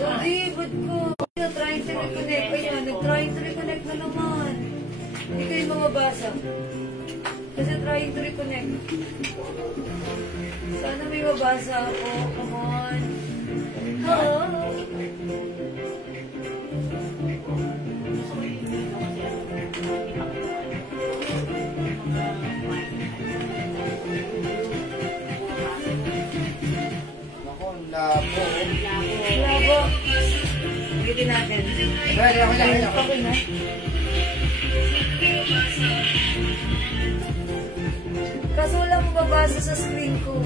Hindi, ba't ko? Trying to reconnect. Ayan, nag-trying to reconnect na naman. Hindi kayo mababasa. Kasi trying to reconnect. Sana may mabasa ako. Come on. Hello? Labo. Labo. Gitin natin. Okay na. Kaso wala mababasa sa screen ko.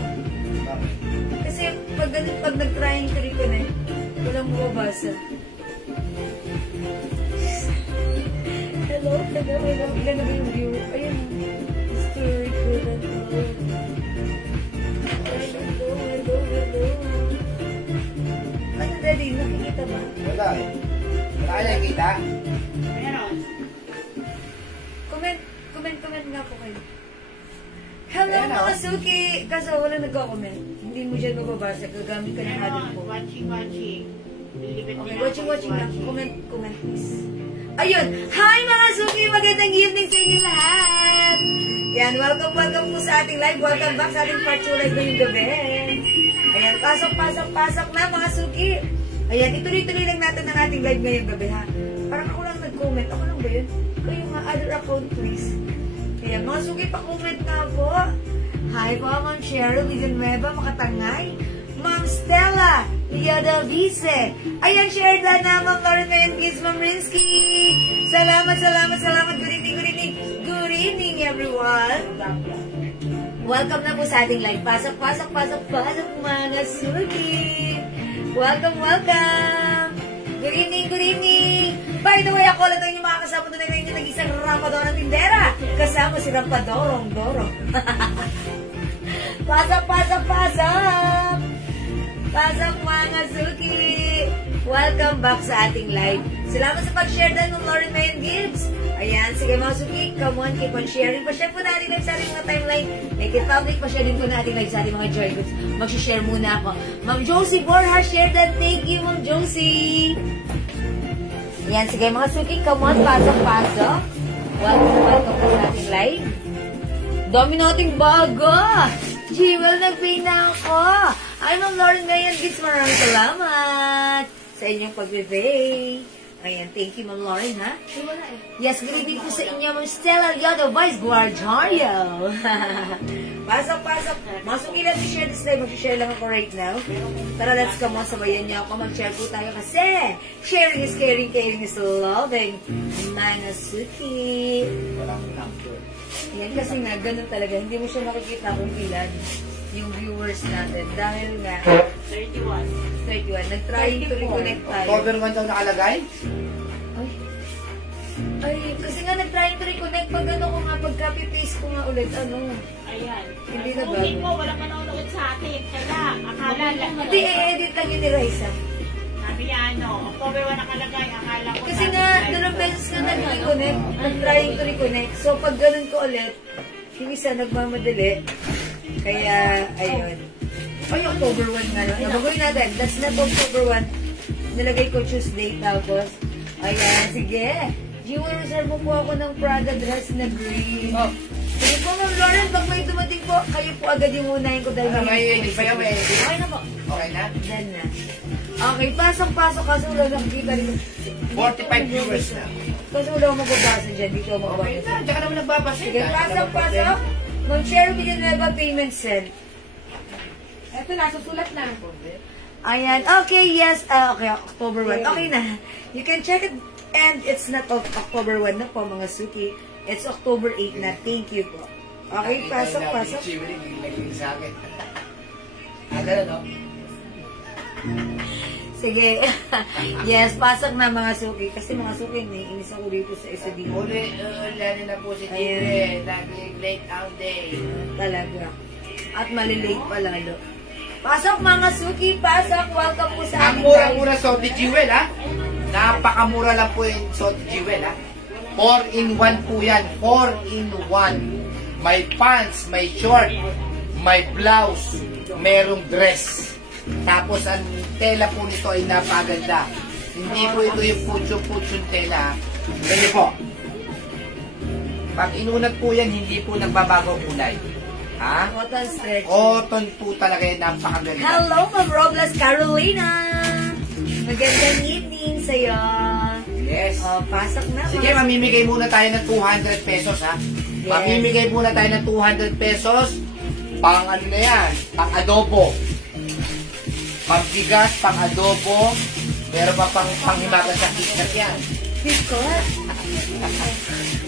Kasi pag nag-trying to reconnect, walang mababasa. Hello? Ilan na ba yung view? Ayun. Story ko na to. Hello. Ano, Daddy? Nakikita ba? Wala eh. Wala ka nakikita? Meron. Comment nga po kayo. Hello, mga Suki! Kaso wala nagko-comment. Hindi mo dyan mababasa. Gagamit ka ng hadin po. Watching. Okay, watching lang. Comment please. Ayun! Hi mga Suki! Magandang evening sa inyo lahat! Yan, welcome po sa ating live. Welcome back sa ating part 2 live ngayong gabi. Ayan, pasok na mga Suki. Ayan, ituloy-tuloy lang natin ang ating live ngayong gabi ha. Parang ako lang nag-comment. Ako lang ba yun? Kayo nga, other account please. Ayan, mga Suki, pa-comment na po. Hi po, Ma'am Cheryl Villanueva, Makatangay. Ma'am Stella Liadavice. Ayan, share na Ma'am Lauren and Kids, Ma'am Rinsky. Salamat. Good evening, everyone. Welcome na po sa ating live. Pasok, mga Suki. Welcome. Good evening. By the way, ako lang ito yung mga kasama doon na yung nag-isang Rampadorong tindera. Kasama si Rampadorong Doro. Pasok mga Suki. Welcome back sa ating live. Salamat sa pag-share din ng Lauren Mayan Gibbs. Ayan, sige mga Suki, come on, keep on sharing. Pa-share po natin live sa ating mga timeline. Make it public, pa-share din po natin live sa ating mga joy groups. Mag-share muna ako. Ma'am Josie Borja, share that. Thank you, Ma'am Josie. Ayan, sige mga Suki, come on, pasok. Welcome po sa ating live. Dami nating bago. Jewel, nag-pay na ako. Ay, Ma'am Lauren Mayan Gibbs, maraming salamat sa inyong pag-pay. Ayan, thank you, Ma'am Lauren, ha? Yes, good evening po sa inyo, Ma'am Stella Liado, Vice Guardiario. Pasok. Masukin natin share this live. Mag-share lang ako right now. Tara, let's come on. Sabayan niyo ako. Mag-share po tayo kasi sharing is caring is loving. Mga Suki. Yan kasi nga, ganun talaga. Hindi mo siya makikita kung ilan yung viewers natin. Dahil nga, 31. Nag-trying to reconnect tayo. October 1 daw nakalagay? Ay, kasi nga nag-trying to reconnect. Pag ano ko nga, pag copy-paste ko nga ulit, ano. Ayan. Hindi na ba? Kunin mo, walang manonood sa atin. Kaya, akala lang. Hindi, i-edit lang yun ni Raisa. Sabi niya, October 1 nakalagay. Akala ko. Kasi nga, dalawang beses nga nag-reconnect. Nag-trying to reconnect. So, pag ganun ko ulit, yung isa nagmamadali. Kaya, ayun. Ay, October 1 nga lang. Nabagoy natin. That's not October 1. Nilagay ko Tuesday. Tapos, ayan, sige. Jewel, reserve mo po ako ng Prada dress na green. Sige po, Ma'am Lauren, pag may dumating po, kayo po agad yung unahin ko dahil okay na po. Okay na? Done na. Okay, pasok. Kaso wala nakikita rin. 45 viewers na. Kaso wala akong magbabasa dyan. Dito ako magbabasa. Okay na, tsaka naman nagbabasa. Sige, pasok. Ma'am Cheryl Villanueva payment send. Ito na, susulat na. Ayan. Okay, yes. Okay, October 1. Okay na. You can check it. And it's not October 1 na po, mga Suki. It's October 8 na. Thank you po. Okay, pasok. Sa akin. No? Sige. Yes, pasok na mga Suki. Kasi mga Suki, naiinis ako dito sa isa dito. Lalo na po si Jewel. Lagi late out day. Talaga. At malilate pa lalo. Pasok mga Suki, pasok. Welcome po sa ating live. Ang mura so ni Jewel, ha? Napakamura lang po yung Salt Jewel, ha? 4-in-1 po yan. 4-in-1. May pants, may short, may blouse, merong dress. Tapos ang tela po nito ay napaganda. Hindi po ito yung putyo-putyong tela. Ganyan po. Pag inunat po yan, hindi po nagbabago ang kulay. Ha? Cotton stretch. Cotton po talaga yan, napakaganda. Hello, Ma'am Robles Carolina! Magandang evening sa'yo. Yes. Oh, pasok na. Sige, mamimigay muna tayo ng 200 pesos, ha? Yes. Mamimigay muna tayo ng 200 pesos. Pang ano na yan? Pang adobo. Pang bigas, pang adobo. Meron pa pang himagas sa KitKat yan. KitKat?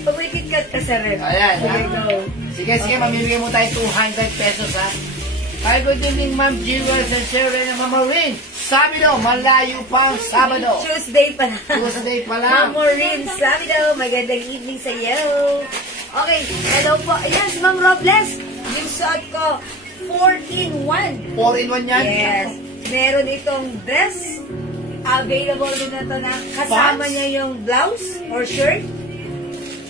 Pag may KitKat ka sa rin. Ayan, Sige, ha? go. Sige, mamimigay mo tayo 200 pesos, ha? Hi, good evening, Ma'am Jewels and Sharon and Mama Rin. Sabado, malayo pang Sabado. Tuesday pa lang. Tuesday pa lang. Ma'am Maureen Sabado, magandang evening sa iyo. Okay, hello po. Ayan, si Ma'am Robles. Yung suot ko, 4-in-1. 4-in-1 yan? Yes. Meron itong dress. Available din na ito na kasama Pants? niya yung blouse or shirt,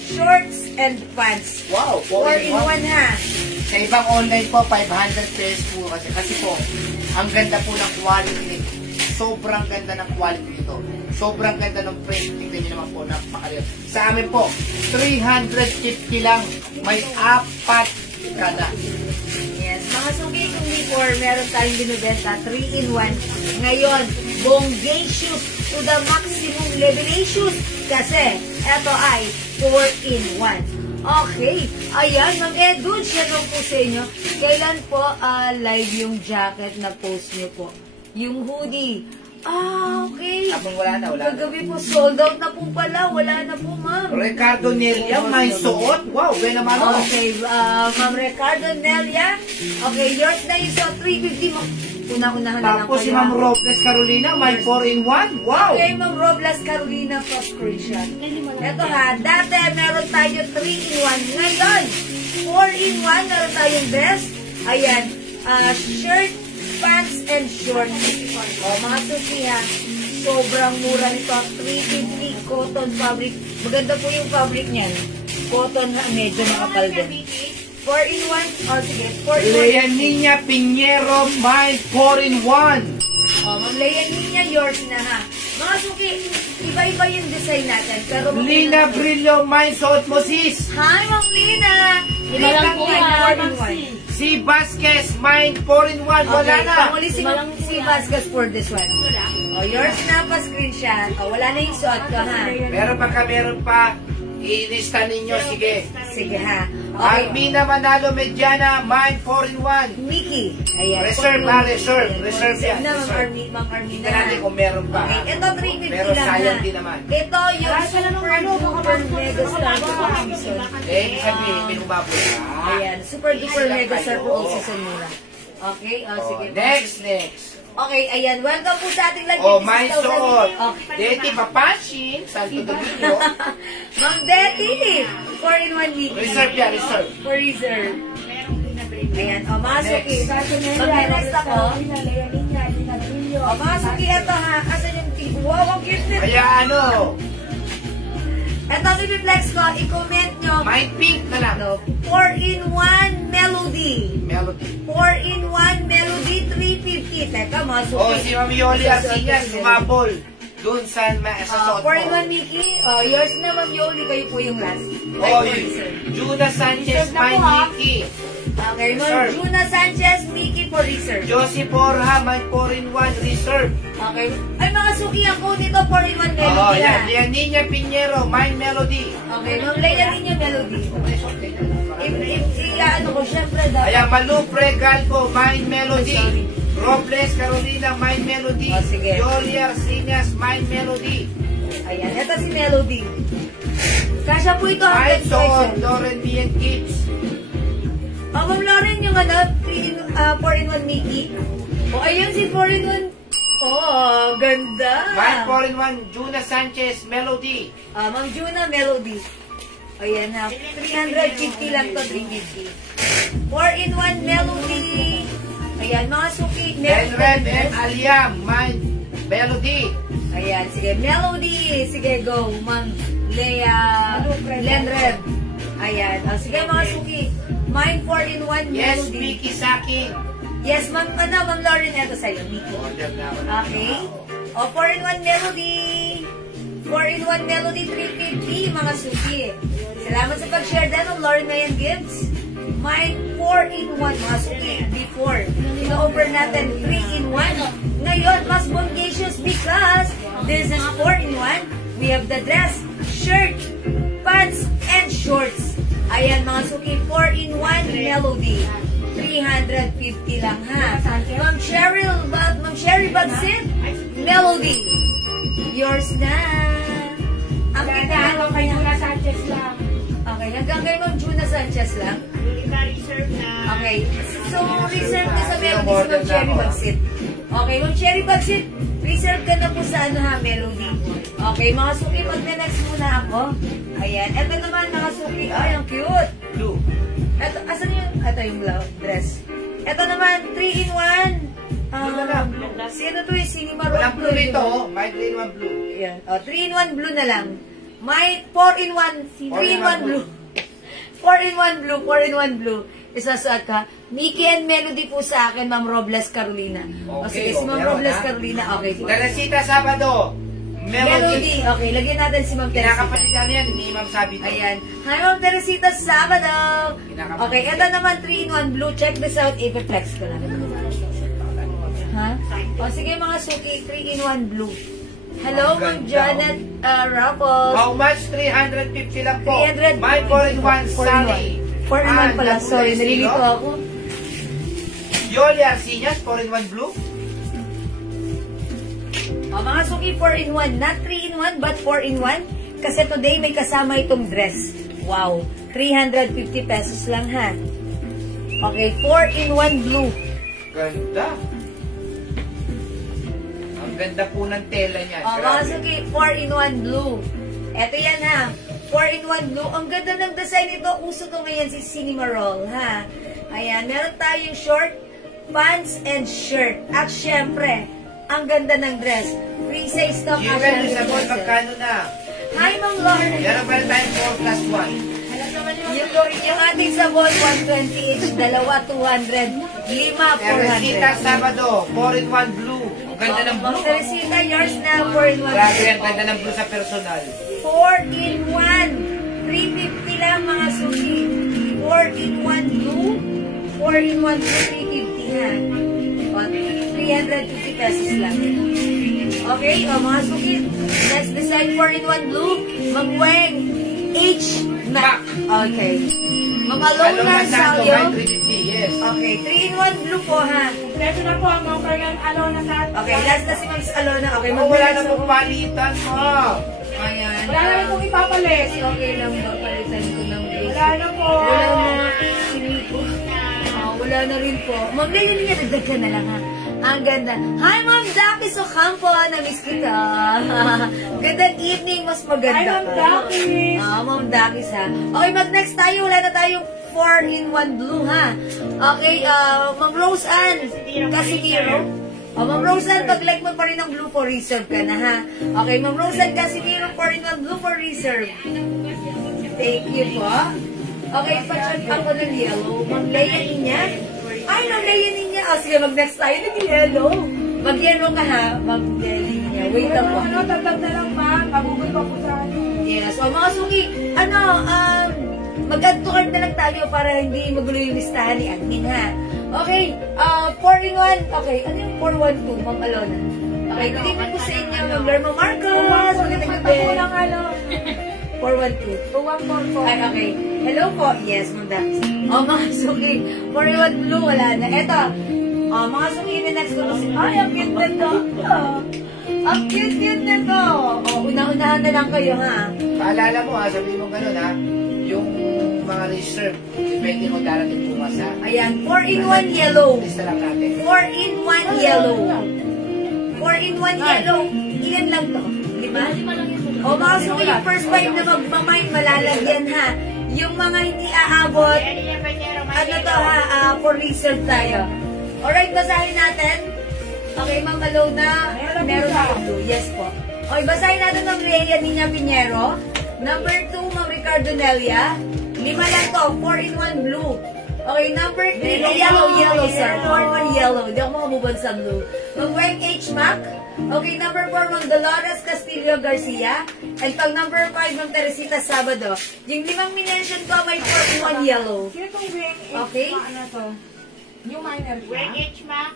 shorts, and pants. Wow, 4-in-1 ha. Sa ibang online po, 500 pesos po kasi po, ang ganda po ng quality nito. Sobrang ganda ng quality nito. Sobrang ganda ng print. Tingnan nyo naman po, napakaliw. Sa amin po, 350 lang. May 4 ka na. Yes, mga suki kung before, meron tayong binibenta 3-in-1. Ngayon, bongacious to the maximum levelacious kasi ito ay 4-in-1. Okay, ayan, Ma'am Edwin, share lang po sa inyo. Kailan po live yung jacket na post nyo po? Yung hoodie. Okay. Abang wala na. Kagabi po, sold out na po pala. Wala na po, Ma'am. Ricardo Nelia, may suot. Wow, gaya naman o. Okay, Ma'am Ricardo Nelia. Okay, yours na yung suot, 350 mo. Una-unahan na lang Tapos si Ma'am Robles Carolina, may 4-in-1. Wow! Okay, Ma'am Robles Carolina for screenshot. Ito ha, dati meron tayo 3-in-1. Ngayon, 4-in-1, meron tayong dress. Ayan, shirt, pants, and shorts. O, mga susi ha, sobrang mura nito. 350 cotton fabric. Maganda po yung fabric niyan. Cotton ha, medyo makapal din. 4-in-1, o sige, 4-in-1. Lea Nina Piñero, may 4-in-1. O, Ma'am Lea Nina, yours na ha. Mga suki, iba-iba yung design natin. Pero Lina Brillo, may suot mo sis. Hi, Ma'am Lina! Lima lang po yan, 4-in-1. Si Vasquez, may 4-in-1. Wala Okay, na. panguli si Vasquez for this one. O, yours na pa screenshot. O, wala na yung suot ko ha. Meron pa. I-lista ninyo, sige. Sige ha. Okay. Alvina Manalo Mediana, may 4-in-1. Mickey. Ayan. Reserve ha, reserve. Reserve yan. Na, Ma'am Reserve. Armin. Ma'am Armin Tingnan natin kung meron pa. Okay, ito 350 Pero lang sayang ha. din naman. Ito yung super duper mega star for all season. Ibig sabihin, may umaboy na. Ayan, super duper mega star for all season muna. Okay, o sige. Next. Okay, ayan. Welcome po sa ating live. Oh, may suot. Okay. Deti Papansin, Santo Domingo. Ma'am Betty, 4-in-1 Mickey. Reserve yan, reserve. For reserve. Ayan, o mga suki. Mag-next ako. O mga suki, ito ha. Asan yung tipo? Wow, ang cute nito. Kaya ano, Ito, i-flex ko. I-comment nyo. may pink na lang. 4-in-1 Melody. Melody. 4-in-1 Melody 350. Teka, mga suki. Oh, si Mami Yoli Arcinas, sumabol. Doon sa suot mo. 4-in-1 Mickey. Yours na, Ma'am Yoli. Kayo po yung last. Oh, Juna Sanchez, may Mickey. Okay, Ma'am Reserve. Juna Sanchez, Mickey for research. Josie Borja, may 4-in-1 reserve. Okay. Ay, mga suki ako nito, 4-in-1 Oh, Melody. yan. Lianinia Piñero, my Melody. Okay, Ma'am Leia ninyo Melody. Ano ko, syempre, dapat. Ayan, Malupre Galco, my Melody. Robles Carolina, my Melody. Oh, sige. Yoli Arcinas, my Melody. Ayan, ito si Melody. Kasya po ito My 100 Son, pesos. Lauren Bien Kids. Ma'am Lauren, yung 4-in-1 Mickey. Ayun si 4-in-1. Ganda. My 4-in-1, Juna Sanchez, Melody. Ma'am Juna Melody. Ayan ha. 350 lang to, 350. 4-in-1 Melody. Ayan, mga suki. Lenred and Aliam, my Melody. Ayan, sige. Melody. Sige, go. Ma'am Lea Lenred. Ayan. Sige, mga suki. Mine 4-in-1 Yes, Melody. Vicky Sakin. Yes, Ma'am Lauren, ito sa'yo. Miki. Order na ako. Okay. O, 4-in-1 Melody. 4-in-1 Melody 350, mga suki. Salamat sa pag-share din ng Lauren Mayan Gifts. Mine 4-in-1, mga suki. Before, ino-offer natin 3-in-1. Ngayon, mas bongacious because this is 4-in-1. We have the dress, shirt, pants, and shorts. Ayan, mga suki, 4-in-1 Melody. 350 lang, ha? Ma'am Sherry Bagsit, Melody. Yours na. Ang Hanggang kay Juna Sanchez lang. Okay, hanggang kay Ma'am Juna Sanchez lang. Reserve na. Okay, so reserve ka sa Melody si Ma'am Sherry Bagsit. Okay, Ma'am Sherry Bagsit, reserve ka na po sa ano ha, Melody. Okay, mga suki, mag-next muna ako. Ayan, eto naman mga suki. Ay, ang cute. Blue. Eto, asan yun? Eto yung dress. Eto naman, 3-in-1. Sino to yung Cinema Road? Walang blue dito, oh. May 3-in-1 blue. Ayan. O, 3-in-1 blue na lang. May 4-in-1, 3-in-1 blue. 4-in-1 blue, 4-in-1 blue. Isasuot ka. Mickey and Melody po sa akin, Ma'am Robles Carolina. O sige, si Ma'am Robles Carolina. Okay. Teresita Sabado. Melody. Okay, lagyan natin si Ma'am Teresita. Kinakapalitan yan, ni Ma'am Sabi. Ayan. Hi, Ma'am Teresita Sabado. Okay, ito naman 3-in-1 blue. Check this out. Ipiflex ko lang. Ha? O sige mga suki, 3-in-1 blue. Hello, Ma'am Janet Raffles. How much? 350 lang po. 300. My 4-in-1 Sunny. 4-in-1 pala. Sorry, nalilito ako. Yoli Arcinias, 4-in-1 blue. O, mga suki, 4-in-1. Not 3-in-1, but 4-in-1. Kasi today may kasama itong dress. Wow. 350 pesos lang, ha? Okay, 4-in-1 blue. Ganda. Ang ganda po ng tela niyan. O, mga suki, 4-in-1 blue. Eto yan, ha? 4-in-1 blue. Ang ganda ng design nito. Uso to ngayon si Cinema Roll, ha? Ayan, meron tayong short, pants, and shirt. At syempre, ang ganda ng dress. Free size stock. Given, Isabel, magkano na? Hi, Ma'am Lauren. Yan ang pala tayong 4+1. Yung ating sabon, 120 each. Dalawa, 200. 5, Teresita 400. Sabado, 4-in-1 blue. Ang ganda ng Ma'am blue. Teresita, yours na, 4-in-1. Grabe, ang ganda ng blue sa personal. 4-in-1. 350 lang, mga suki. 4-in-1 blue. 4-in-1 blue, 350 ha. O, 350 pesos lang. Okay, o mga suki. Let's decide 4-in-1 blue. Magweng H. Mac. Okay. Mamalona Salyo. Yes. Okay, 3-in-1 blue po ha. Kompleto na po ang mga Korean Alona sa atin. Okay, last na si Ma'am Alona. Okay, Oh, wala na pong palitan mo. Ayan. Wala na rin pong ipapalit. Okay lang ba? Palitan ko ng basic. Wala na po. Wala na. Sinipo. Wala na rin po. Ma'am, yun niya. Dagdag ka na lang ha. Ang ganda. Hi, Ma'am Daki Ocampo. Na-miss kita. Gandang evening. Mas maganda. Hi, Ma'am Daki. Ma'am Daki ha. Okay, mag-next tayo. Wala na tayong 4-in-1 blue ha. Okay, Ma'am Rose Ann Casimiro. Ma'am Rose Ann, pag-like mo pa rin ng blue for reserve ka na ha. Okay, Ma'am Rose Ann Casimiro, 4-in-1 blue for reserve. Thank you po. Okay, pa-check ako ng yellow. Ma'am Leia niya. Ay, Ma'am Leia niya. Sige, mag-next tayo ng yellow. Mag-yellow ka ha. Ma'am Leia niya. Wait lang po. Ano, tagdag na lang pa. Magugot pa po sa ano. Yes. O mga suki, mag-add to cart na lang tayo para hindi magulo yung listahan ni admin ha. Okay, 4-in-1. Okay, ano yung 412, Ma'am Alona? Okay, good evening po sa inyo, Ma'am Lerma Marcos. Magandang gabi. Ako lang ano. 412. 2144. Ay, okay. Hello po. Yes, Ma'am Dax. O, mga suki. 4-in-1 blue, wala na. Eto. O, mga suki, next ko kasi. Ay, ang cute na to. Ang cute na to. O, una-unahan na lang kayo, ha? Paalala mo ha, sabihin mo ganun ha, yung mga reserve, depende mo darating bukas ha. Ayan, 4-in-1 yellow. Lista lang natin. 4-in-1 yellow. 4-in-1 yellow. Ilan lang to? Lima? O mga suki, yung first time na magmamay, malalagyan ha. Yung mga hindi aabot, ano to ha, for reserve tayo. Alright, basahin natin. Okay, Ma'am Alona, meron ako blue. Yes po. Okay, basahin natin ng Leia Nina Pinero. Number 2, Ma'am Ricardo Nelia. 5 lang to, 4-in-1 blue. Okay, number 3. Yellow, sir. 4-in-1 yellow. Hindi ako makamubad sa blue. Mang Weng H. Mac. Okay, number 4, Mang Dolores Castillo Garcia. And pag number 5, Mang Teresita Sabado. Yung 5 minention ko, may 4-in-1 yellow. Sino itong Weng H? Okay. Ano to? Yung minor siya? Weng H. Mac.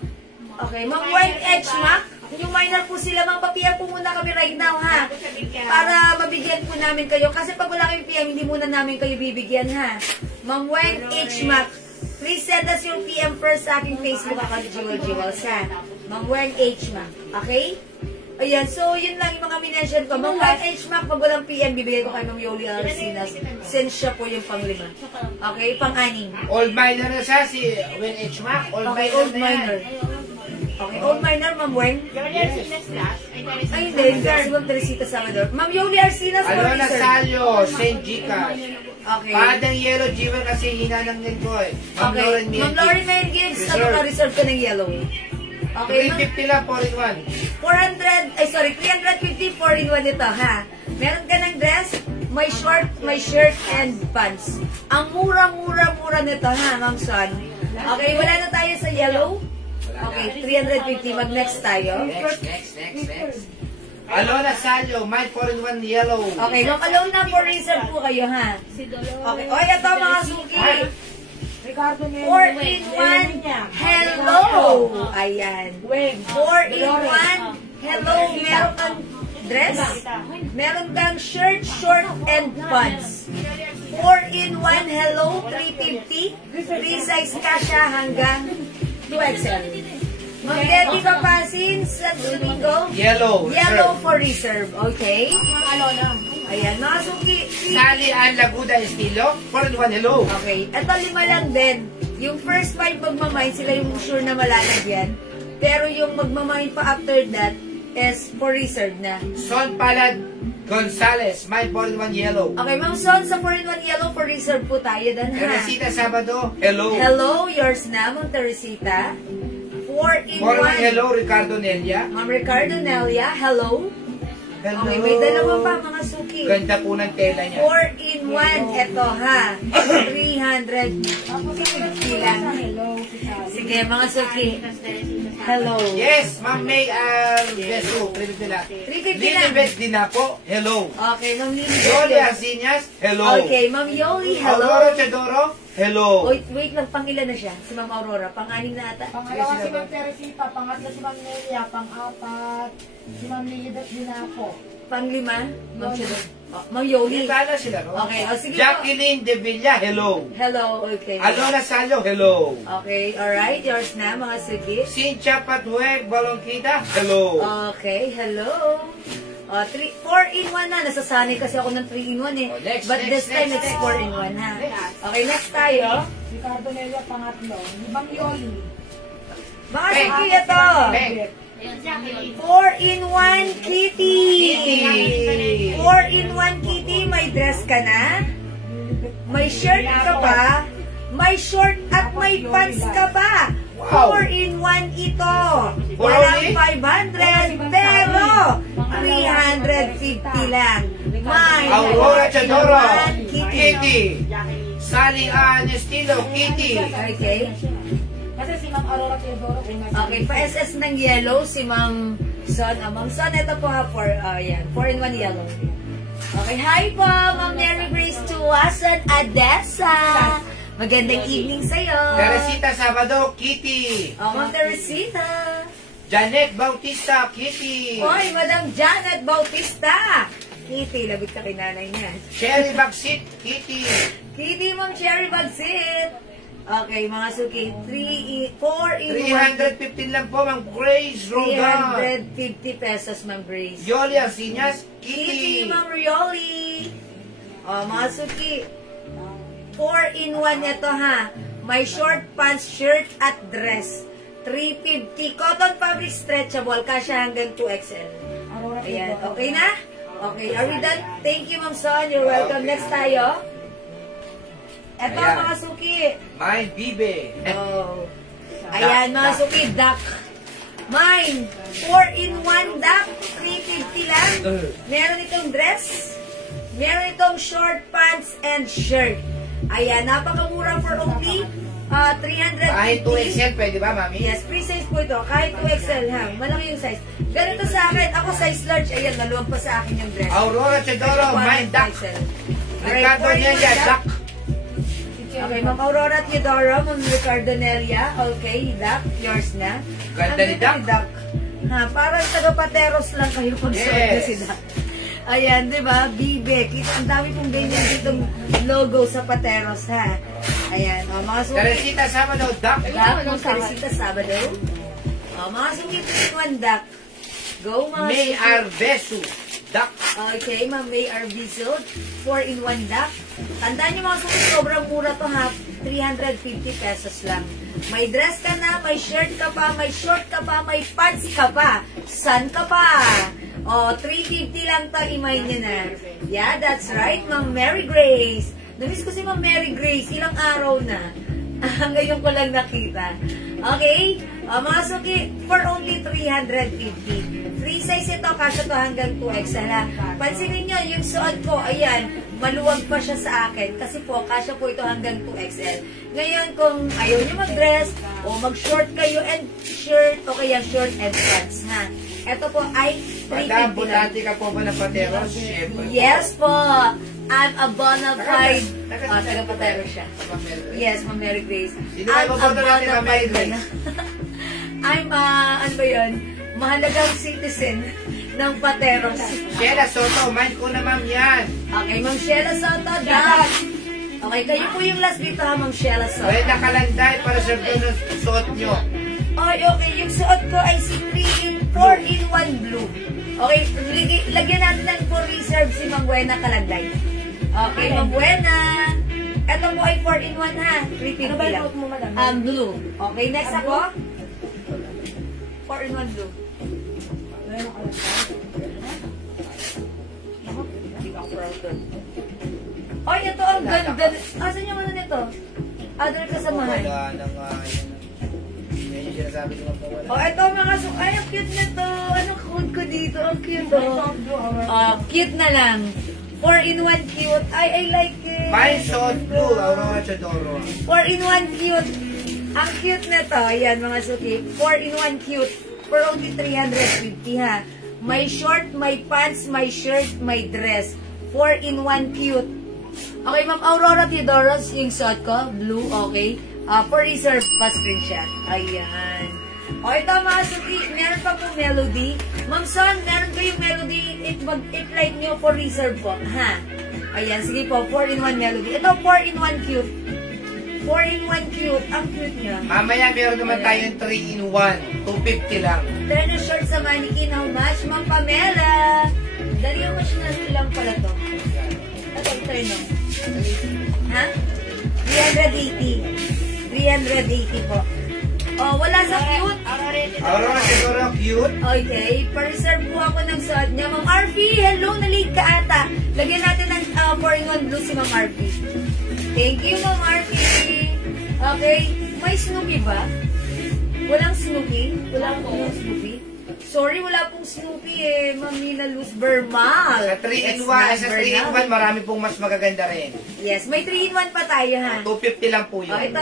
Okay, Mang Weng H. Mac. Yung minor po sila, Mang papiyan po muna kami right now, ha? Para mabigyan po namin kayo. Kasi pag wala kayong PM, hindi muna namin kayo bibigyan, ha? Mang Weng H. Mac. Please send us yung PM first sa aking Facebook account, Jewels, ha? Mang Weng H. Mac. Okay? Ayan, so yun lang yung mga minention ko. Mang Weng H. Mac, pag walang PM, bibigyan ko kay Mang Yoli Arcinas. Since siya po yung pang-5. Okay, pang-6. Old miner na siya, si Weng H. Mac. Old Okay, miner old na yan. minor. Okay, old minor, Ma'am Weng. Yoli Arcinas last. Ay, hindi. Si Ma'am Teresita Salvador. Ma'am Yoli Arcinas for Alona research. Salio, St. Gcash. Okay. Padang yellow, Jiwan kasi hinanang din ko eh. Ma'am Okay. Lauren Ma'am Lauren Mayen Gibbs, ano ka reserve ka ng yellow? Okay, ma'am. 350 lang, 4-in-1. 350, 4-in-1 ito, ha? Meron ka ng dress, may short, may shirt, and pants. Ang mura-mura-mura nito, ha, Ma'am Son? Okay, wala na tayo sa yellow? Okay, 350. Mag-next tayo. Next. Alona Salio, my 4-in-1 yellow. Okay, Ma'am Alona, for reserve po kayo, ha? Okay, o, ito mga suki. Ricardo Neri. 4-in-1. Hello! Ayan. 4-in-1. Hello. Meron kang dress. Meron kang shirt, short, and pants. 4-in-1. Hello. 350. Free size ka siya hanggang 2XL. Mag-ready ka pa since sa Domingo. Yellow. Yellow reserve. for reserve. Okay? Ayan. Mga suki. Sali An Laguda Estilo, 4-in-1 hello. Okay. Ito 5 lang din. Yung first 5 magmamine, sila yung sure na malalagyan. Pero yung magmamine pa after that is for reserve na. Son Palad Gonzales, my 4-in-1 yellow. Okay, Ma'am Son, sa 4-in-1 yellow for reserve po tayo dan, ha? Teresita Sabado, hello. Hello, yours na, Ma'am Teresita. 4-in-1. 4-in-1 hello, Ricardo Nelia. Ma'am Ricardo Nelia, hello. Hello. Okay, may dalawa pa mga suki. Ganda po ng tela niya. 4-in-1, eto ha. 350 lang. Sige, mga suki. Hello. Yes, Ma'am May Beso, 350 lang. 350 lang. Lilibet din ako, hello. Okay, Ma'am Lily. Yoli Arcinas, hello. Okay, Ma'am Yoli, hello. Aurora Chadoro, hello. Wait lang, pang-ilan na siya? Si Ma'am Aurora, pang-anim na ata. Pangalawa si Ma'am Teresita, pangatlo si Ma'am Nelia, pang-apat si Ma'am Lilibet Dinapo. Pang-5, Ma'am Chidot. Ma'am Yoli. Hindi na sila, no? Okay, o sige po. Jacqueline De Villa, hello. Hello, okay. Alona Salio, hello. Okay, alright, yours na, mga suki. Cynthia Patueg, Balongkita, hello. Okay, hello. 4-in-1 na. Nasasanay kasi ako ng 3-in-1 eh. Oh, next, But next, this time, next. it's 4-in-1 ha. Okay, next tayo. Ricardo Nelia, pangatlo. Ma'am Yoli. Mga suki, ito. Bek. 4-in-1 Kitty. 4-in-1 Kitty. May dress ka na. May shirt ka pa. May short at may pants ka pa. Wow. 4-in-1 ito. For Walang only? 500, pero 350 lang. May Aurora Chadoro, 4-in-1 Kitty. Kitty. Sally Ann Estilo, Kitty. Okay. Kasi si Ma'am Aurora Teodoro, Okay, pa-SS ng yellow, si Ma'am Son. Ma'am Son, ito po ha, 4-in-1 yellow. Okay, hi po, Ma'am Mary Grace Tuwasan Adessa. Magandang evening sa'yo. Teresita Sabado, Kitty. Ma'am Teresita. Janet Bautista, Kitty. Hoy, Madam Janet Bautista. Kitty, labit ka kay nanay niya. Sherry Bagsit, Kitty. Kitty, Ma'am Cherry Bagsit. Okay, mga suki, 4-in-1. 315 lang po, Ma'am Grace Roda. 350 pesos, Ma'am Grace. Yoli Arcinas, Kitty, Kitty. Ma'am Rioli. Mga suki, 4-in-1 ito ha. May short pants, shirt, at dress. 350. Cotton fabric stretchable. Kasya hanggang 2XL. Aurora Ayan. Teodoro. Okay na? Okay. Are we done? Thank you, Ma'am Son. You're welcome. Next tayo. Ito, Ayan. mga suki. My Bibe. Oh. Ayan, mga suki. Duck. Mine. 4-in-1 duck. 350 lang. Meron itong dress. Meron itong short pants and shirt. Ayan, napakamura for only Kahit 350. 2XL, pwede ba, mami? Yes, free size po ito. Kahit 2XL ha. Malaki yung size. Ganito sa akin. Ako size large. Ayan, maluwag pa sa akin yung dress. Aurora Chedoro, my duck. Ricardo Nelia, duck. Okay, Ma'am Aurora Teodoro, Ma'am Ricardo Nelia. Okay, duck. Yours na. Ganda ni Ang duck. Ha, parang taga-pateros lang kayo pag suot na si duck. Ayan, di ba? Bibe. Kita, ang dami pong ganyan ditong logo sa pateros, ha? Ayan, o, mga suki. Teresita Sabado, duck. Duck ng Teresita Sabado. O, mga suki, 3-in-1 duck. Go, mga May suki. Arbesu, duck. Okay, Ma'am May Arbizo, 4-in-1 duck. Tandaan niyo mga suki, sobrang mura to ha. 350 pesos lang. May dress ka na, may shirt ka pa, may short ka pa, may pants ka pa, sun ka pa. O, 350 lang to, imay niyo na. Yeah, that's right, Ma'am Mary Grace. Namiss ko si Ma'am Mary Grace, ilang araw na. Ngayon ko lang nakita. Okay? Mga suki, for only 350. Free size ito, kasya to hanggang 2XL ha. Pansinin nyo, yung suot ko, ayan, maluwag pa siya sa akin. Kasi po, kasya po ito hanggang 2XL. Ngayon, kung ayaw nyo mag-dress, o mag-short kayo and shirt, o kaya short and pants, ha. Ito po ay 350 Madam, lang. butante ka po ba ng pateros? Siyempre. Yes po. I'm a bona fide. Taga-patero siya. Yes, Ma'am Mary Grace. Sino kayo maboto natin, Ma'am Mary Grace? I'm, ano ba yun? Mahalagang citizen ng Pateros. Sheila Soto, mind ko na, ma'am, yan. Okay, Ma'am Sheila Soto, dad. Okay, kayo po yung last dito ha, Ma'am Sheila Soto. Well, nakalanday para sa ng suot nyo. Okay, yung suot ko ay si 4-in-1 blue. Okay, lagyan natin ng for reserve si Ma'am Buena Kalagday. Okay, Ma'am Buena. Ito po ay 4-in-1 ha. 350 lang. Blue. Okay, next ako. 4-in-1 blue. Hindi ka proud doon. Ay, ito ang ganda. Asan yung ano nito? Other kasamahan. Wala na nga yun. Yan yung sinasabi ko po wala. Oh, ito mga ay, ang cute na to. Anong code ko dito? Ang cute oh. Cute na lang. 4-in-1 cute. I like it. Mine suot blue, Aurora Chedoro. 4-in-1 cute. Ang cute na to. Ayan mga suki. 4-in-1 cute. For only 350 ha. May short, may pants, may shirt, may dress. 4-in-1 cute. Okay, Ma'am Aurora Teodoros, yung suot ko. Blue, okay. For reserve pa screenshot. Ayan. O, ito mga suki. Meron pa po melody. Ma'am Son, meron ko yung melody. I-like nyo for reserve po. Ha? Ayan, sige po. 4-in-1 melody. Ito, 4-in-1 cute. 4-in-1 cute. Ang cute niya. Mamaya meron naman tayong 3-in-1. 250 lang. Turn short sa mannequin. How much? Ma'am Pamela. Dali yung mas na lang pala to. Ito, turn on. Ha? 380. 380 po. Oh, wala sa cute. Aurora Chedoro, cute. Okay, pa-reserve po ako ng suot niya. Ma'am RP, hello, na-late ka ata. Lagyan natin ng 4-in-1 blue si Ma'am RP. Thank you, Ma'am RP. Okay, may Snoopy ba? Walang Snoopy? Wala pong Snoopy? Sorry, wala pong Snoopy eh. Ma'am Nina Luz Bermal. Sa 3-in-1, marami pong mas magaganda rin. Yes, may 3-in-1 pa tayo ha. 250 lang po yun. Oh, ito,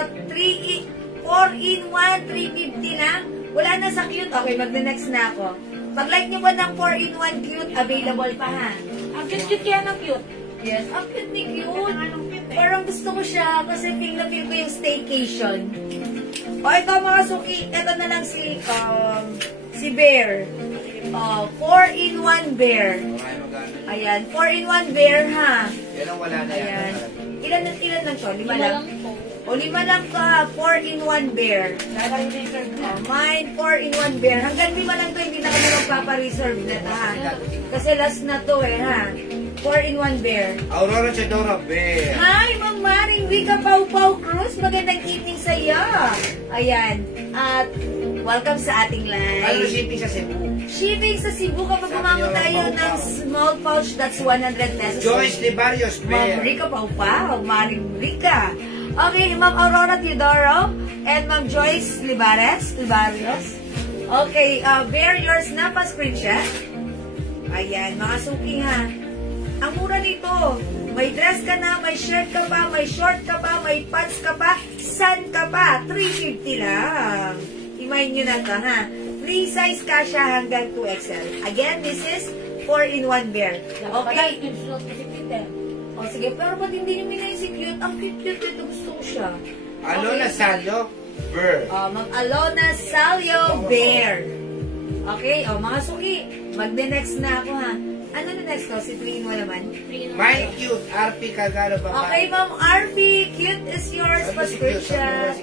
4-in-1, 350 lang. Wala na sa cute. Okay, mag-next na ako. Pag-like nyo ba ng 4-in-1 cute, available pa ha? Ang cute-cute kaya ng cute. Yes, ang cute ni cute. Parang gusto ko siya kasi feel na feel ko yung staycation. O, ito mga suki. Ito na lang si Bear. 4-in-1 Bear. Ayan, 4-in-1 Bear ha. Yan ang wala na yan. Ayan. Ilan lang to? 5 lang? O, 5 lang to ha. 4-in-1 Bear. Mine, 4-in-1 Bear. Hanggang 5 lang to, hindi na kami magpapa-reserve na to ha. Kasi last na to eh ha. 4-in-1 Bear. Aurora Chedoro, bear. Hi, Ma'am Maring Rika Pau Pau Cruz. Magandang evening sa iyo. Ayan. At welcome sa ating Ano live. shipping sa Cebu? Shipping sa Cebu kapag umamon tayo ng small pouch, that's 100 pesos. Joyce de Barrios, Ma'am bear. Rika Pau Pau. Maring Rika. Okay, Ma'am Aurora Teodoro and Ma'am Joyce Libarios. Okay, bear yours na pa screenshot. Ayan, mga suki ha. Ang mura nito. May dress ka na, may shirt ka pa, may short ka pa, may pants ka pa, sun ka pa. 350 lang. Imayin nyo na to, ha? Free size ka siya hanggang 2XL. Again, this is 4-in-1 bear. Okay? O, sige. Pero ba't hindi nyo minaisip cute? Ang cute ito. Gusto ko siya. Alona Salyo, Bear. Mag Alona Salyo Bear. Okay? O, mga suki. Magde-next na ako, ha? Ano na next ko? Si 3-in-1 naman? My cute, RP Kagano ba? Okay, Ma'am RP. Cute is yours. Prescription.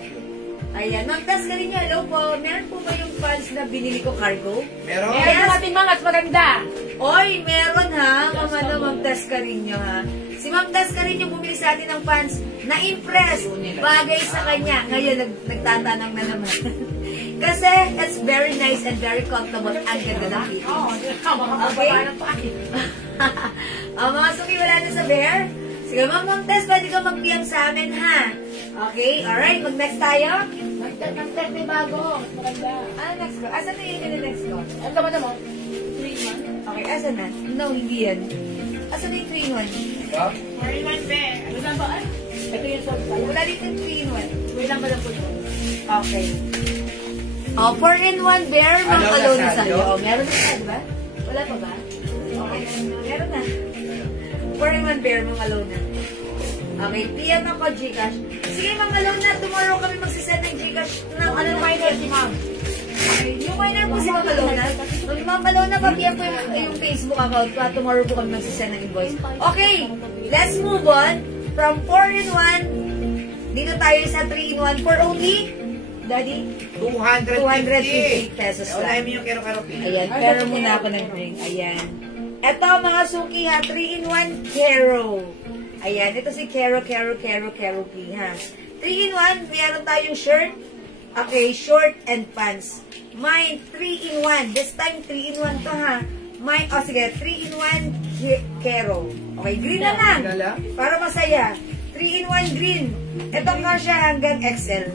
Ayan. Mag-test ka rin nyo. Hello po. Meron po ba yung pants na binili ko cargo? Meron? Yes. ating mga maganda. Oy, meron ha. Mag-test ka rin nyo ha. Si Ma'am Tess ka rin yung bumili sa atin ng pants. Na-impress. Bagay sa kanya. Ngayon, nagtatanong na naman. Kasi, it's very nice and very comfortable. Ang ganda ng fittings. Okay? Mga suki, wala na sa bear. Sige, Ma'am Tess, pwede ka mag-PM sa amin, ha? Okay? Alright, mag-next tayo. Mag-test may bago. Maganda. Ano next ko? Asan na yung next ko? Ano ba naman? Okay, asan na? No, hindi yan. Asan na yung 3-in-1? Ha? 4-in-1 bear. Ano lang ba? Ito yung sort pala. Wala dito yung 3-in-1. Wait lang ba lang po yun? Okay. 4-in-1 bear, Ma'am Alona Alona Salyo. Salyo. Meron na, di ba? Wala pa ba? Okay, meron na. 4-in-1 bear, Ma'am Alona. Okay, PM ako, Gcash. Sige, Ma'am Alona, tomorrow kami magsisend ng Gcash ng ano minor si Ma'am. Okay, yung minor po si Ma'am Alona. Ma'am Alona, pa-PM po yung Facebook account ko. Tomorrow po kami magsisend ng invoice. Okay, let's move on from 4-in-1. Dito tayo sa 3-in-1 for only, Daddy? 250 pesos Wala lang. yung kero-kero. Ayan, pero muna ako nag-bring. Ayan. Ito, mga suki ha, 3-in-1 Kero. Ayan, ito si Kero P ha. 3-in-1, meron tayong shirt. Okay, short and pants. Mine, 3-in-1. This time, 3-in-1 to ha. Mine, sige, 3-in-1 Kero. Okay, green na lang. Para masaya. 3-in-1 green. Ito kasya hanggang XL.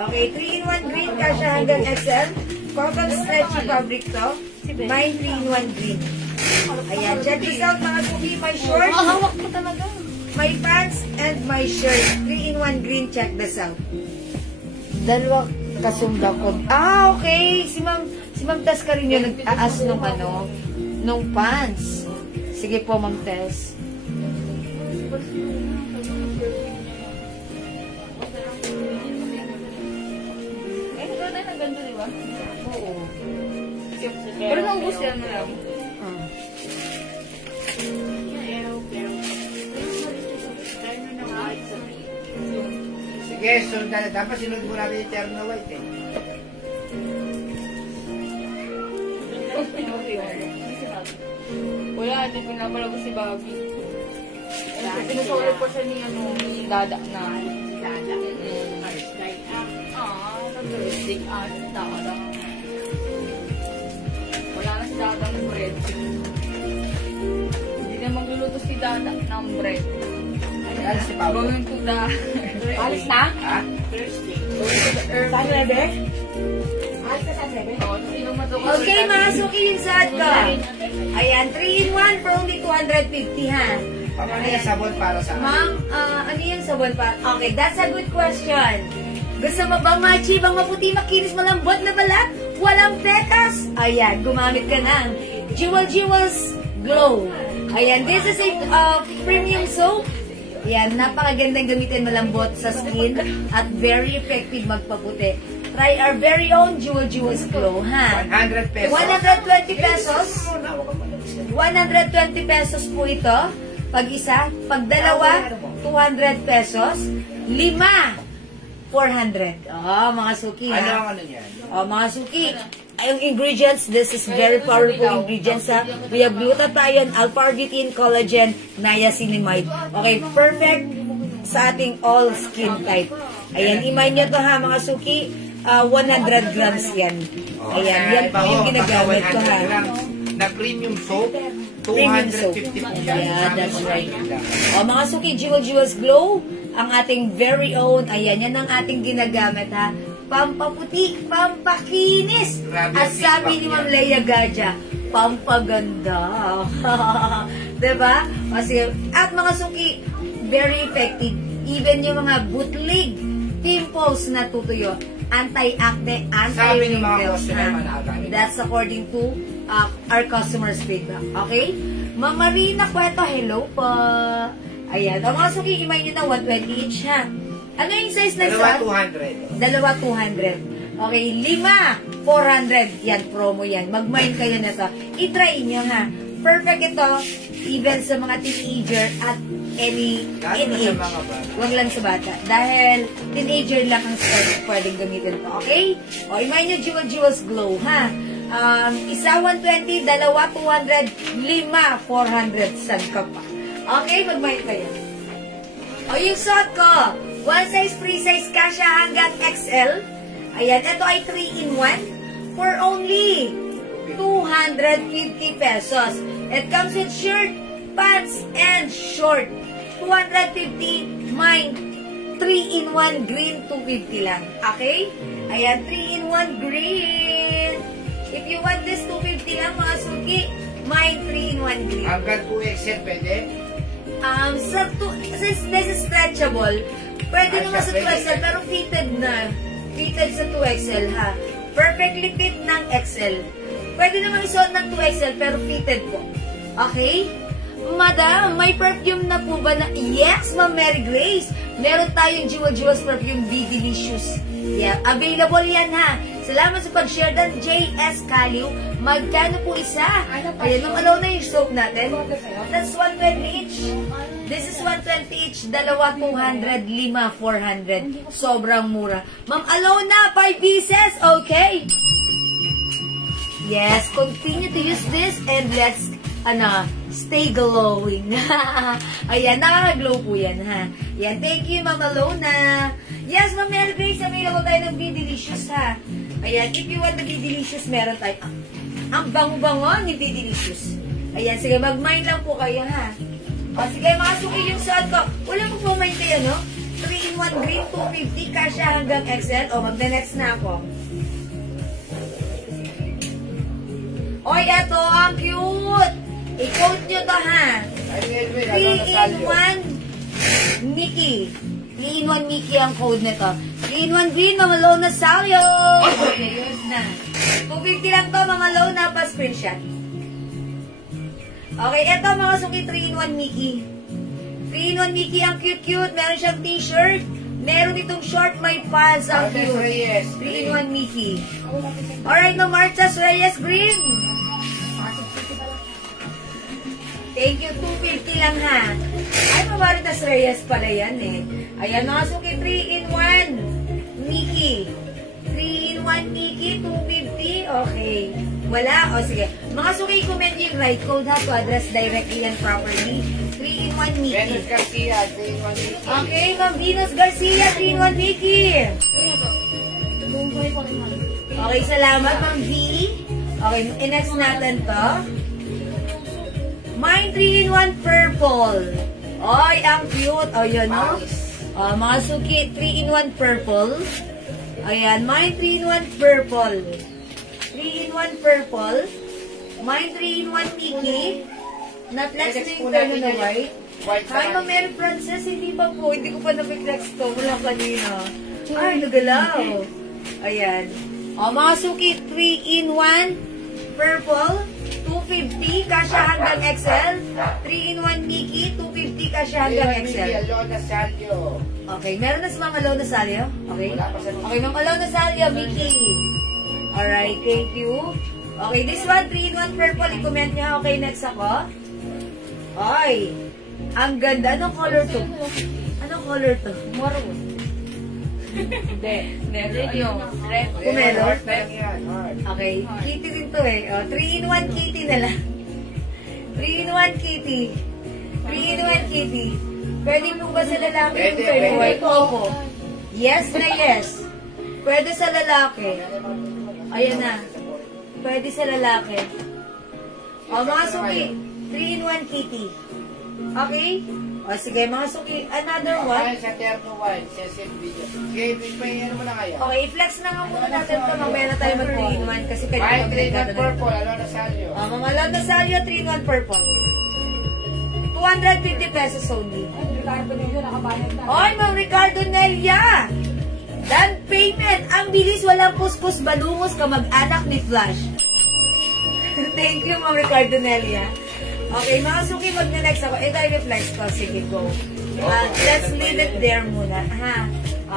Okay, 3-in-1 green kasya hanggang XL. Cotton stretchy fabric to. Mine 3-in-1 green. Ayan, check this out mga suki. My short. Hawak ko talaga. My pants and my shirt. 3-in-1 green. Check this out. Dalawa kasumda ko. Okay. Si Ma'am Tess ka rin yung nag-aas nung nung pants. Sige po, Ma'am Tess. Ganda, di ba? Oo. Pero naubos yan na lang. Sige, sundan na. Dapat sinunod mo natin yung terno white eh. Kuya, hindi pinapalago si Bobby. Sinusulit po siya ni Dada na. Dada. Nag-birthday Dada. Wala na si Dada ng bread. Hindi na magluluto si Dada ng bread. Alis si Pablo. Going to the... Alis na? Ha? Saan na, be? Alis ka saan, be? Okay, mga suki yung sad ko. Ayan, 3-in-1 for only 250 ha. Ano yung sabon para sa akin? Ma'am, ano yung sabon pa? Okay, that's a good question. Gusto mo bang machi, bang maputi, makinis, malambot na balat? Walang petas? Ayan, gumamit ka ng Jewels Glow. Ayan, this is a premium soap. Ayan, napakagandang gamitin, malambot sa skin at very effective magpaputi. Try our very own Jewels Glow, ha? 100 pesos. 120 pesos. 120 pesos po ito. Pag isa, pag dalawa, 200 pesos. 5, 400. Oh, mga suki, ha? Ano ang ano niyan? Oh, mga suki. Yung ingredients, this is very powerful ingredients, ha? We have glutathione, alpha-arginine, collagen, niacinamide. Okay, perfect sa ating all skin type. Ayan, imay nyo to, ha, mga suki. 100 grams yan. Ayan, yan po yung ginagamit ko, ha? Na premium soap, Premium soap. 250 po. Yeah, that's right. O, mga suki, Jewels Glow, ang ating very own. Ayan, yan ang ating ginagamit, ha? Pampaputi, pampakinis. Grabe At ang sabi ni feedback Ma'am Leia Gaja, pampaganda. Diba? O sige. At mga suki, very effective. Even yung mga bootleg pimples na tutuyo. Anti-acne, Sabi ng mga anti-wrinkles. customer man nakagamit. That's according to our customers' feedback. Okay? Ma'am Marina Cueto, hello po. Ayan. Ang mga suki, imay nyo na 120 each, ha? Ano yung size na Dalawa isa? 200. Dalawa 200. Okay, 5 400. Yan, promo yan. Mag-mine kayo na to. I-try nyo, ha? Perfect ito, even sa mga teenager at any Lalo na sa age. mga bata. Huwag lang sa bata. Dahil teenager lang ang pwedeng gamitin to. Okay? O, imay nyo Jewels Glow, ha? Isa 120, dalawa 200, 5 400. Saan ka pa? Okay, mag-mine kayo. O, yung suot ko, one size, free size, kasha hanggang XL. Ayan, ito ay 3-in-1 for only 250 pesos. It comes with shirt, pants, and short. 250, mine, 3-in-1 green, 250 lang. Okay? Ayan, 3-in-1 green. If you want this, 250 lang mga suki. Mine, 3-in-1 green. Hanggang 2XL pwede? Since this is stretchable, pwede Ay, naman sa siya, 2XL, pero fitted na. Fitted sa 2XL, ha? Perfectly fit ng XL. Pwede naman isuot ng 2XL, pero fitted po. Okay? Madam, may perfume na po ba na? Yes, Ma'am Mary Grace. Meron tayong Jewels perfume, Be Delicious. Yeah, available yan, ha? Salamat sa pag-share ng JS Caliw. Magkano po isa? Ayan, Ma'am Alona yung soap natin. That's 120 each. This is 120 each. Dalawa 200, 5 400. Sobrang mura. Ma'am Alona, 5 pieces. Okay. Yes, continue to use this and let's stay glowing. Ayan, nakaka-glow po yan, ha? Yan, thank you, Ma'am Alona. Yes, Ma'am Mary Grace, available tayo ng Be Delicious, ha? Ayan, if you want the Be Delicious, meron tayo. Ang bango-bango ni Be Delicious. Ayan, sige, mag-mind lang po kayo, ha? O, sige, mga suki yung suot ko. Wala mo po mind kayo, no? 3-in-1 green, 250, kasha hanggang XL. O, mag-next na ako. Oy, eto, ang cute! I-quote nyo to, ha? 3-in-1 Mickey. 3-in-1 Mickey ang code nito. 3-in-1 green, mamalaw na salyo! Okay, yun na. 250 lang to, mamalaw na pa screenshot. Okay, eto mga suki, 3-in-1 Mickey. 3-in-1 Mickey, ang cute-cute. Meron siyang t-shirt. Meron itong short, may pants. Ang cute. 3-in-1 Mickey. Alright, no, Marchas Reyes Green. Thank you, 250 lang, ha? Ay, Mabaritas Reyes pala yan, eh. Ayan, mga suki, 3-in-1 Mickey. 3-in-1 Mickey, 250. Okay. Wala? O, sige. Mga suki, comment yung right code, ha? To address directly and properly. 3-in-1 Mickey. Venus Garcia, 3-in-1 Mickey. Okay, Ma'am Venus Garcia, 3-in-1 Mickey. Okay, salamat, Ma'am V. Okay, next natin to. Mine 3-in-1 purple. Oy, ang cute. O, yun, no? Mga suki, 3-in-1 purple. Ayan, mine 3-in-1 purple. 3-in-1 purple. Mine 3-in-1 Mickey. Na-flex na yung tono na white. Hi, Ma'am Mary Frances. Hindi pa po. Hindi ko pa na-flex to. Wala kanina. Ay, nagalaw. Ayan. O, mga suki, 3-in-1 purple. 250, kasha hanggang XL. 3-in-1 Mickey, 250, kasha hanggang XL. Alona Salio. Okay, meron na si Ma'am Alona Salio? Okay. Okay, Ma'am Alona Salio, Mickey. Alright, thank you. Okay, this one, 3-in-1 purple. I-comment niya. Okay, next ako. Ay, ang ganda. Anong color to? Anong color to? Maroon. Hindi. Red yung. Red. Kumelo? Heart na yan, heart. Okay, kitty din to eh. 3-in-1 kitty na lang. 3-in-1 kitty. 3-in-1 kitty. Pwede mo ba sa lalaki yung Pwede, pwede? pwede. Opo. Yes na yes. Pwede sa lalaki. Ayan na. Pwede sa lalaki. O, mga suki. 3-in-1 kitty. Okay? O sige, mga suki, another one. Okay, sa terno white, sa same video. Okay, ano mo na kaya? Okay, i-flex na nga muna natin ito. Mamaya na tayo mag 3-in-1 kasi kanya White, green, and purple. Ano na sa inyo? Mga London Salio, 3-in-1 purple. 250 pesos only. Oy, Ma'am Ricardo Nelia! Dan payment. Ang bilis, walang puskus, balungos, kamag-anak ni Flash. Thank you, Ma'am Ricardo Nelia. Okay, mga suki, mag-next ako. Ito ay reflex ko. Sige, go. Let's leave it there muna. Ha?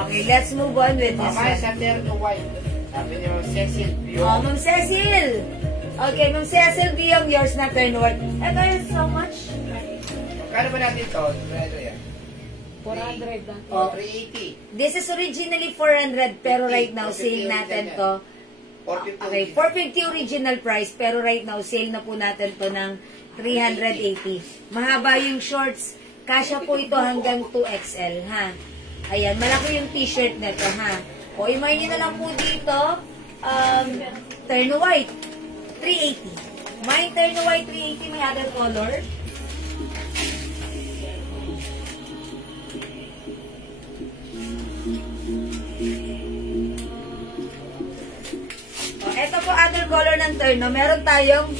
Okay, let's move on with this Okay, one. sa terno white. Sabi niyo, Cecil Bio. Oh, Ma'am Cecil! Okay, Ma'am Cecil Biong, yours na turn worth. Ito is so much. Kano ba natin ito? Ito yan. 400 na. Oh, 380. this is originally 400, pero right now, sale natin to. 450. Okay, 450 original price, pero right now, sale na po natin to ng 380. Mahaba yung shorts. Kasya po ito hanggang 2XL, ha? Ayan, malaki yung t-shirt nito, ha? O, imay nyo na lang po dito, terno white, 380. May terno white, 380, may other color. O, eto po other color ng terno. Meron tayong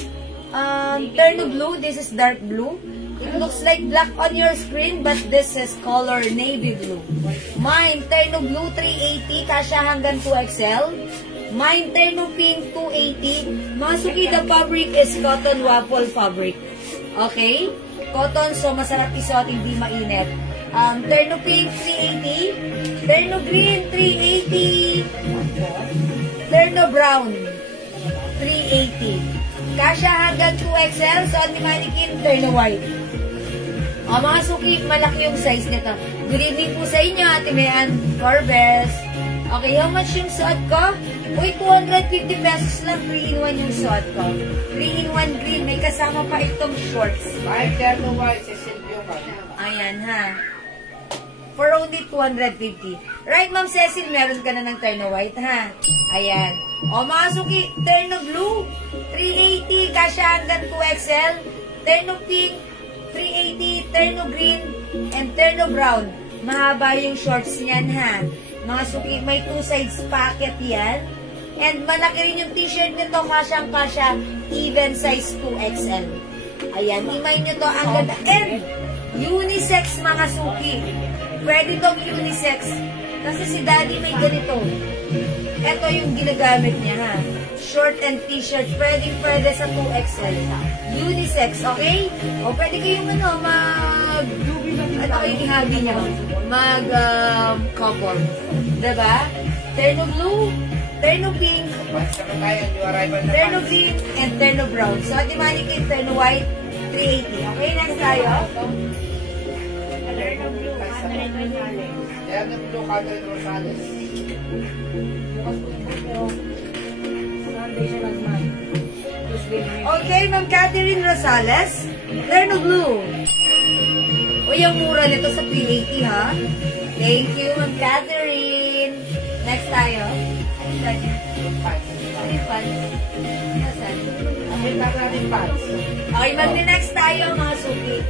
terno blue. This is dark blue. It looks like black on your screen, but this is color navy blue. Mine, terno blue, 380. Kasya hanggang 2XL. Mine, terno pink, 280. Masuki, the fabric is cotton waffle fabric. Okay? Cotton, so masarap isuot, hindi mainit. Terno pink, 380. Terno green, 380. Terno brown, 380. Kasya hanggang 2XL, suot ni Mannequin, terno white. O, mga suki, malaki yung size nito. Good evening po sa inyo, Ate Mayan Corbes. Okay, how much yung suot ko? Uy, 250 pesos lang, 3-in-1 yung suot ko. 3-in-1 green, may kasama pa itong shorts. White, terno white, Cecil Bio ka. Ayan, ha. For only 250. Right, Ma'am Cecil, meron ka na ng terno white, ha? Ayan. O, mga suki, terno blue, 380, kasya hanggang 2XL. Terno pink, 380, terno green, and terno brown. Mahaba yung shorts niyan, ha? Mga suki, may 2 sides pocket yan. And malaki rin yung t-shirt nito, kasyang-kasya, even size 2XL. Ayan, imay nyo to, ang ganda. And, unisex, mga suki. Pwede tong unisex. Kasi si Daddy may ganito. Ito yung ginagamit niya, ha? Short and t-shirt. Pwede sa 2XL. Unisex, okay? O pwede kayong ito yung hobby niya. Couple. Diba? Terno blue, terno pink, terno green, and terno brown. So, at the Mannequin, terno white, 380. Okay, next tayo. Terno blue, 120. Terno blue, Catherine Rosales. Okay, Ma'am Catherine Rosales, terno blue. Uy, ang mura nito sa 380, ha? Thank you, Ma'am Catherine. Next tayo. Ano ba niya? Pants. Nasaan? Okay, mag-next tayo, mga suki.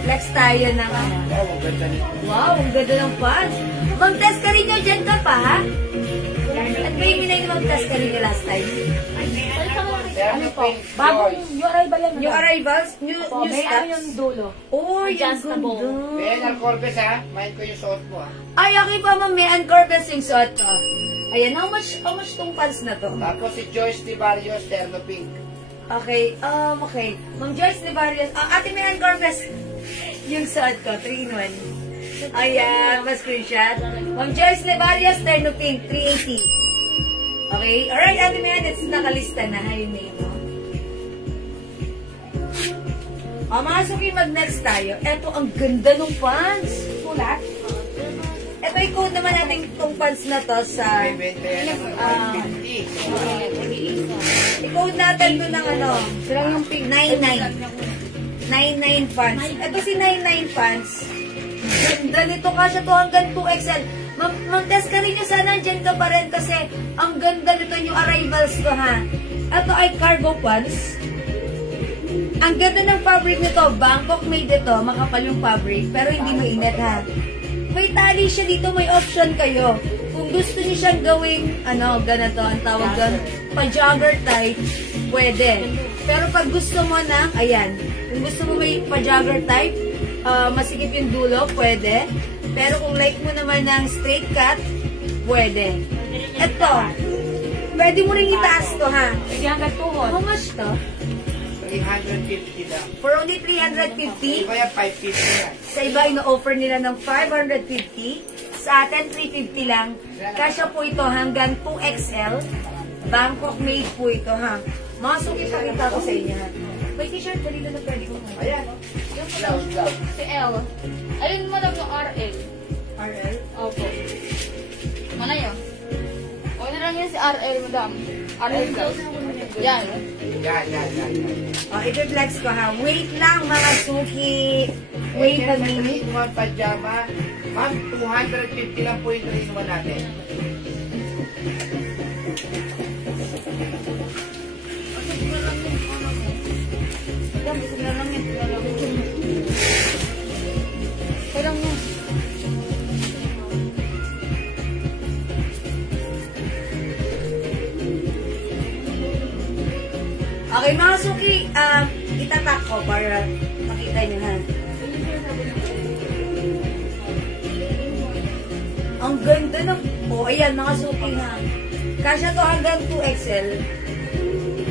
Next tayo ng wow, ang ganda ng pants. Ma'am Tescarino, dyan ka pa, ha? At ba yung minay ni Ma'am Tescarino last time? Terno pink, Bagong, Joyce. yung arrival yan. Yung arrivals, new May ano yung stocks. dulo. Oh, yung Adjustable. ganda. Benal Corbes ha, mind ko yung suot mo ha. Ay, okay pa, Ma'am Mayan Corbes yung suot ko. Ayan, how much tong pants na to? Tapos si Joyce Di Barrios, terno pink. Okay, okay. Ma'am Joyce de Barrios, Ate Mayan Corbes, yung suot ko, 3-in-1. Ayan, ma-screenshot. Ma'am Joyce de Barrios, terno pink, 380. Okay, alright, Ate Mayan, it's nakalista na, ha, yung name mo. Mga suki, mag-next tayo. Eto, ang ganda ng pants. Kulat. Ito, i-code naman natin itong pants na to sa... May benta yan ng 150. I-code natin doon ng ano. Silang yung pink. 99. 99 pants. Ito si 99 pants. Ganda nito kasi to hanggang 2XL. Mag-test ka rin nyo sana dyan ka pa rin kasi ang ganda nito yung arrivals ko, ha. Ito ay cargo pants. Ang ganda ng fabric nito, Bangkok made ito, makapal yung fabric, pero hindi mainit ha. May tali siya dito, may option kayo. Kung gusto niyo siyang gawing, ganito, ang tawag doon, pa-jogger type, pwede. Pero pag gusto mo na, ayan, kung gusto mo may pa-jogger type, masikip yung dulo, pwede. Pero kung like mo naman ng straight cut, pwede. Ito, pwede mo rin itaas to ha. Pwede hanggang tuhod. How much to? 350 lang. For only 350. Kaya 550 yan. Sa iba, ino-offer nila ng 550. Sa atin, 350 lang. Kasya po ito hanggang 2XL. Bangkok made po ito, ha. Mga suki, pakita ko sa inyo, ha. May t-shirt na dito na pwede ko. Ayan. Yung pala, si L. Ayun mo lang yung RL. RL? Opo. Mana yun? O, na lang yun si RL, madam. RL plus. Yan. Yan. I-flex ko, ha. Wait lang, mga suki. Wait a minute. Mga pajama. Ma'am, 250 lang po yung 3-in-1 natin. Kailang mo. Okay, mga suki, itatak ko para makita nyo, ha. Ang ganda ng... ayan, mga suki, ha. Kasya to hanggang 2XL.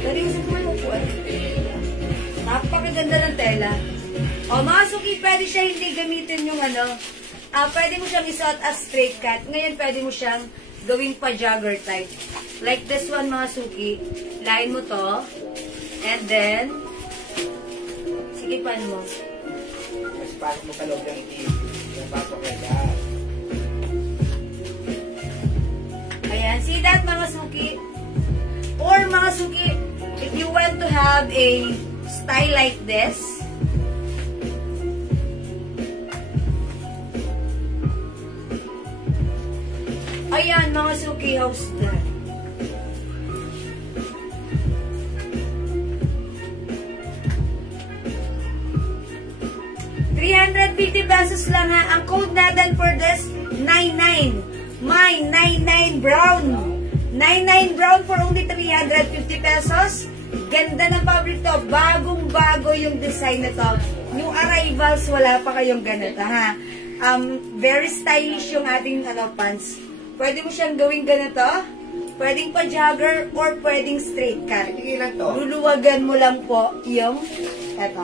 Pero yung suki mo po, napakaganda ng tela. Mga suki, pwede siya hindi gamitin yung pwede mo siyang isuot as straight cut. Ngayon, pwede mo siyang gawing pa-jogger type. Like this one, mga suki. Line mo to. And then, sikipan mo. Mas pasok mo sa loob ng itim. Pasok ka dyan. Ayan, see that, mga suki? Or, mga suki, if you want to have a style like this, ayan, mga suki, how's that? $350 lang ha. Ang code natin for this, 99. My 99 brown. 99 brown for only 350 pesos. Ganda ng fabric to. Bagong-bago yung design na to. New arrivals, wala pa kayong ganito ha. Very stylish yung ating pants. Pwede mo siyang gawing ganito. Pwedeng pa-jogger or pwedeng straight cut. Tigilan to. Luluwagan mo lang po yung eto.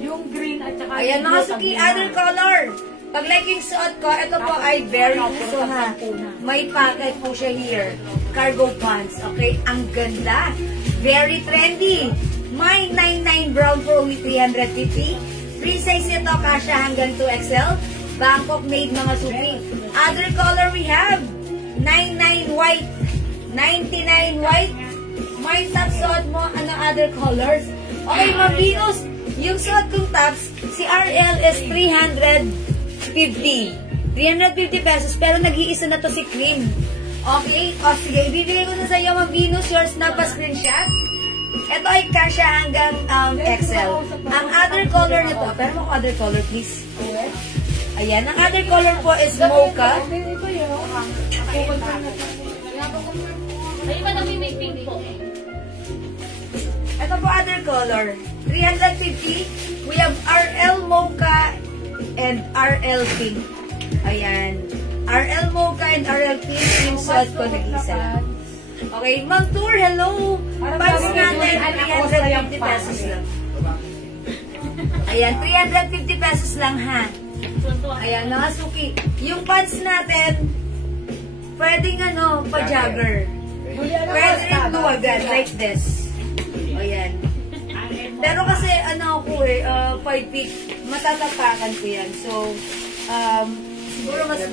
Yung green at saka Ayan, mga suki, other color. Pag like yung suot ko, ito po ay very uso ha. May pocket po siya here. Cargo pants. Okay? Ang ganda. Very trendy. My 99 brown for only 350. Free size ito, kasya hanggang 2XL. Bangkok made, mga suki. Other color we have 99 white. 99 white. May top suot mo, other colors. Okay, mga Venus. Yung suot kong tops, si RL is 350 pesos, pero nag-iisa na to si Cream. Okay? O sige, ibibigay ko na sa iyo, mga Venus, yours na pa-screenshot. Ito ay kasya hanggang XL. Ang other color nito, pero mo other color, please. Ayan, ang other color po is mocha. Ay, ba na may pink po? Ito po other color. 350. We have RL Mocha and RL Pink. Ayan. RL Mocha and RL Pink. Yung suot ko nag-isa lang. Okay. Ma'am Tour, hello. Pants natin, 350 pesos lang. Ayan, 350 pesos lang ha. Ayan, mga suki. Yung pants natin, pwedeng pa-jogger. Pwede rin luwagan, like this. Ayan. Pero kasi, 5 feet, matatapakan ko yan. So, siguro mas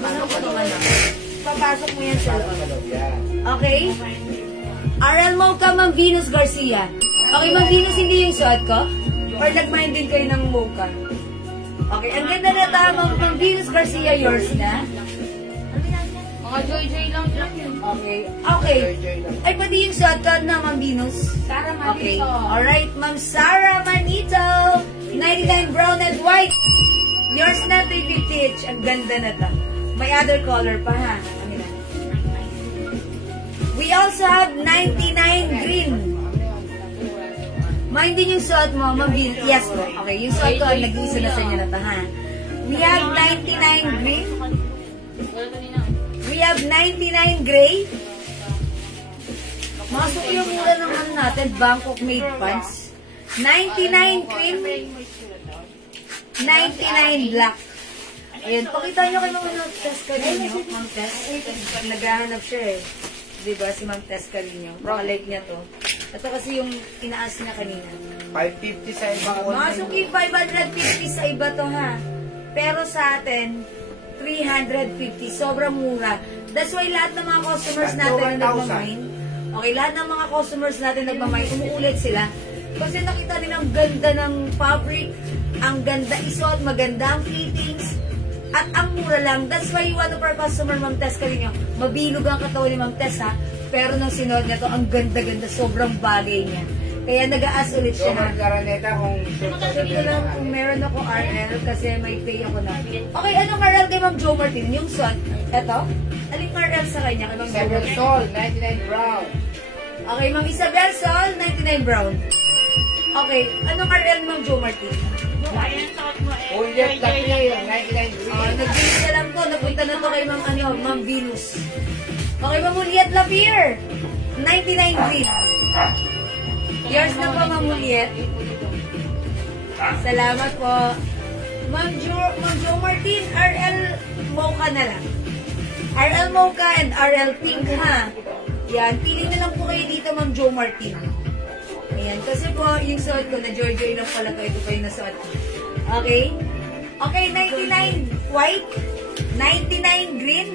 papasok mo yan sa loob. Okay? RL Mocha, Ma'am Venus Garcia. Okay, Ma'am Venus, hindi yung suot ko? Or nag-mind din kayo ng Mocha? Okay, ang ganda na tama, Ma'am Venus Garcia, yours na? Mga joy-joy lang yun. Okay. Ay, pwede yung suot ko na, Ma'am Venus? Sarah Manito. Okay. Alright, Ma'am Sarah Manito. $99 brown and white. Yours na 350 each. Ang ganda na to. May other color pa ha. Ano na? We also have 99 green. Ma, hindi yung suot mo, ma'am. Yes po. Okay, yung suot ko, nag-iisa na sa inyo na to ha. We have 99 green. We have 99 gray. Masok yung mura naman natin, Bangkok made pants. 99 cream. 99 black. Ayan, pakita nyo kayo mga Tess Carino. Ma'am Tess. Naghahanap siya eh. Diba si Ma'am Tess Carino. Like niya to. Ito kasi yung inaas niya kanina. 550 sa ibang Masuki 550 sa iba to ha. Pero sa atin, 350. Sobrang mura. That's why lahat ng mga customers natin na nagmamain. Okay, lahat ng mga customers natin nagmamain, umuulit sila. Kasi nakita rin ang ganda ng fabric, ang ganda isuot, maganda ang fittings, at ang mura lang. That's why one of our customer, Ma'am Tess Carino, mabilog ang katawan ni Ma'am Tess ha. Pero nung sinuot niya to, ang ganda-ganda, sobrang bagay niya. Kaya nag-aas ulit siya ha. Sabi ko lang kung meron ako RL kasi may pay ako na. Okay, anong RL kay Ma'am Jo Martin? Yung suot? Eto? Aling RL sa kanya kay Ma'am Jo Martin? Sol, 99 brown. Okay, Ma'am Isabel Sol, 99 brown. Okay, anong RL ni Ma'am Jo Martin? Ayan, suot mo eh. Juliet Lapir, 99 green. Nag-visit na lang to. Napunta na to kay Ma'am Venus. Okay, Ma'am Juliet Lapir, 99 green. Yours na po, Ma'am Juliet. Salamat po. Ma'am Jo Martin, RL Mocha na lang. RL Mocha and RL Pink, ha? Yan, pili na lang po kayo dito, Ma'am Jo Martin. Ayan, kasi po, yung suot ko, na joy-joy lang pala to. Ito pa yung nasuot ko. Okay? Okay, 99 white, 99 green.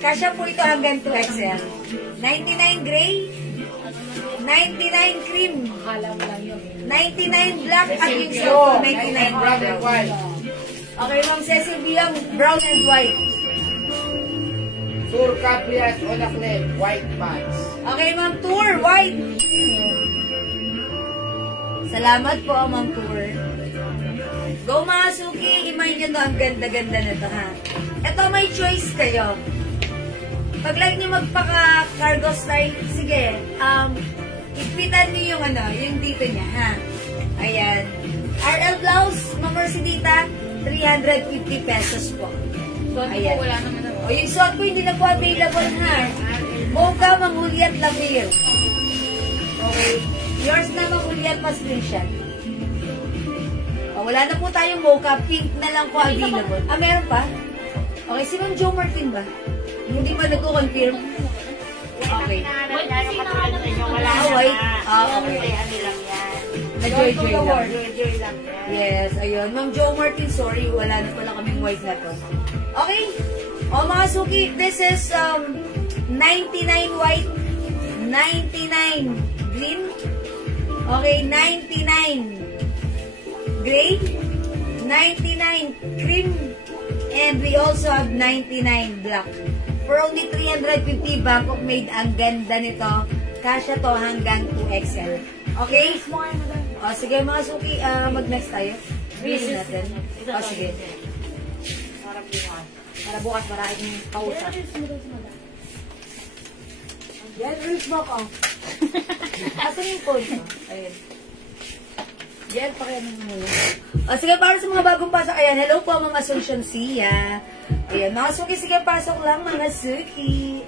Kasya po ito hanggang 2XL. 99 gray, 99 cream, 99 black, at yung suot ko, 99 brown and white. Okay, Ma'am Cecil brown and white. Tour Caprias Onaclep, white pants. Okay, Ma'am Tour, white. Salamat po, Ma'am Tour. Go mga Suki, imay nyo to, ang ganda-ganda na to ha. Ito, may choice kayo. Pag like nyo magpaka-cargo style, sige, ipitan nyo yung yung dito niya ha. Ayan. RL blouse, Ma'am Mercedita, 350 pesos po. Ayan. Wala naman ako. O, yung suot ko hindi na po available ha. Mocha, Ma'am Juliet Lapir. Okay. Yours na, Ma'am Juliet, pa-screenshot. O, wala na po tayong mocha. Pink na lang po available. Ah, meron pa? Okay, si Ma'am Jo Martin ba? Hindi pa nag-confirm. Okay. Wala Ah, white. Ah, okay. Ano lang yan. Nag-joy-joy lang. Joy lang yan. Yes, ayun. Ma'am Jo Martin, sorry, wala na pala kaming white na to. Okay. O mga Suki, this is 99 white, 99 green, okay, 99 gray, 99 cream, and we also have 99 black. For only 350 Bangkok made, ang ganda nito. Kasya to hanggang 2XL. Okay? O, sige mga Suki, mag-next tayo. Bilhin natin. O, sige. Para bukas marahil yung kausap. Yan, reach mo ko. Asan yung phone mo? Ayun. Yan, pakianin mo muna. O, sige, para sa mga bagong pasok. Ayan, hello po, Ma'am Asuncion Sia. Ayan, mga Suki, sige, pasok lang, mga Suki.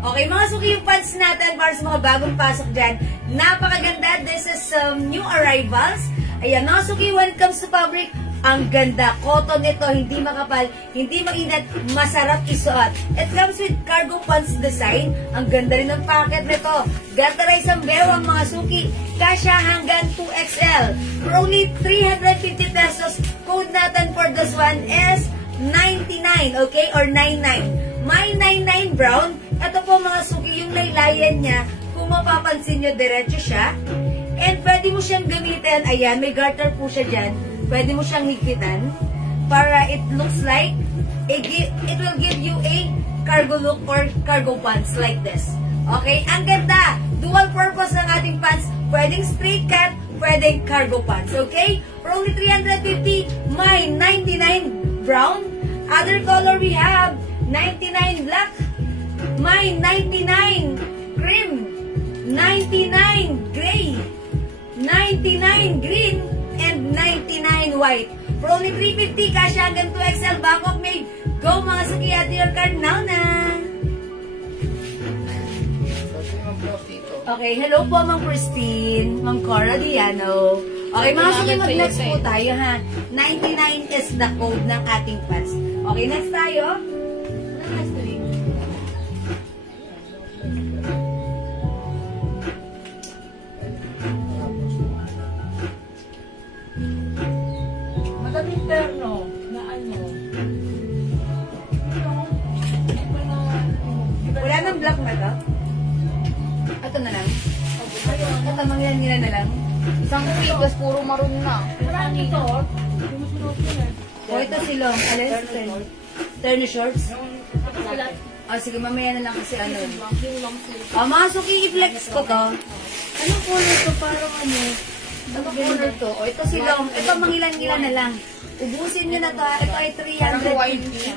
Okay, mga Suki, yung pants natin para sa mga bagong pasok dyan. Napakaganda. This is new arrivals. Ayan, mga Suki, when it comes to fabric, ang ganda. Cotton nito, hindi makapal, hindi mainit, masarap isuot. It comes with cargo pants design. Ang ganda rin ng packet nito. Gataray isang bewang, mga Suki. Kasya hanggang 2XL. For only 350 pesos. Code natin for this one is 99, okay? Or 99. May 99 brown. Ito po mga Suki, yung laylayan niya, kung mapapansin nyo, diretso siya. And pwede mo siyang gamitin, ayan, may garter po siya dyan. Pwede mo siyang higpitan para it looks like, it will give you a cargo look or cargo pants like this. Okay, ang ganda. Dual purpose ng ating pants. Pwedeng straight cut, pwedeng cargo pants. Okay? For only 350, may 99 brown. Other color we have 99 black, may 99 cream, 99 gray, 99 green, and 99 white. For only 350, kasya hanggang 2XL, Bangkok made. Go mga suki, add your card now na. Okay, hello po Ma'am Christine, Ma'am Cora Diano. Okay, mga suki, mag-next po tayo ha. 99 is the code ng ating pants. Okay, next tayo. Next tayo. Madaming terno na ano. Wala nang black na to? Ito na lang. Ito, mangyan na lang. Isang week, puro maroon na. Marami ito. O, ito silong. Alis? Terno shorts? Sige, mamaya na lang kasi ano. Mga suki, i-flex ko to. Anong color to? Parang ano? Anong color to? O, ito silong. Ito, mangilan-ngilan na lang. Ubusin nyo na to. Ito ay 350.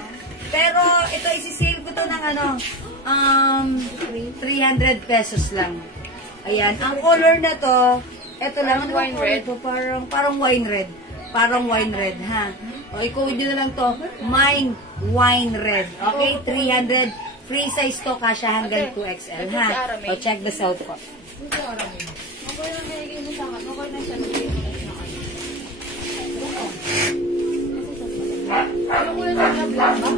Pero, ito, isi-sale ko to ng ano, 300 pesos lang. Ayan. Ang color na to, ito lang. Ano wine red? To? Parang wine red. Parang wine red, ha? O, i-code nyo na lang to. Mine wine red. Okay? 300. Free size to, kasya hanggang 2XL, ha? O, check this out po. Ano ko na black ba?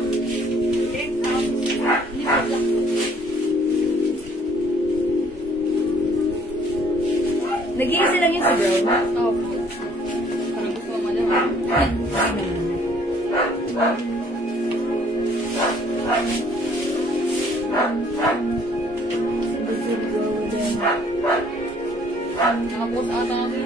Nag-iisa lang yun sa brown. Opo. Parang gusto mo malaman. Nakapos ata kami.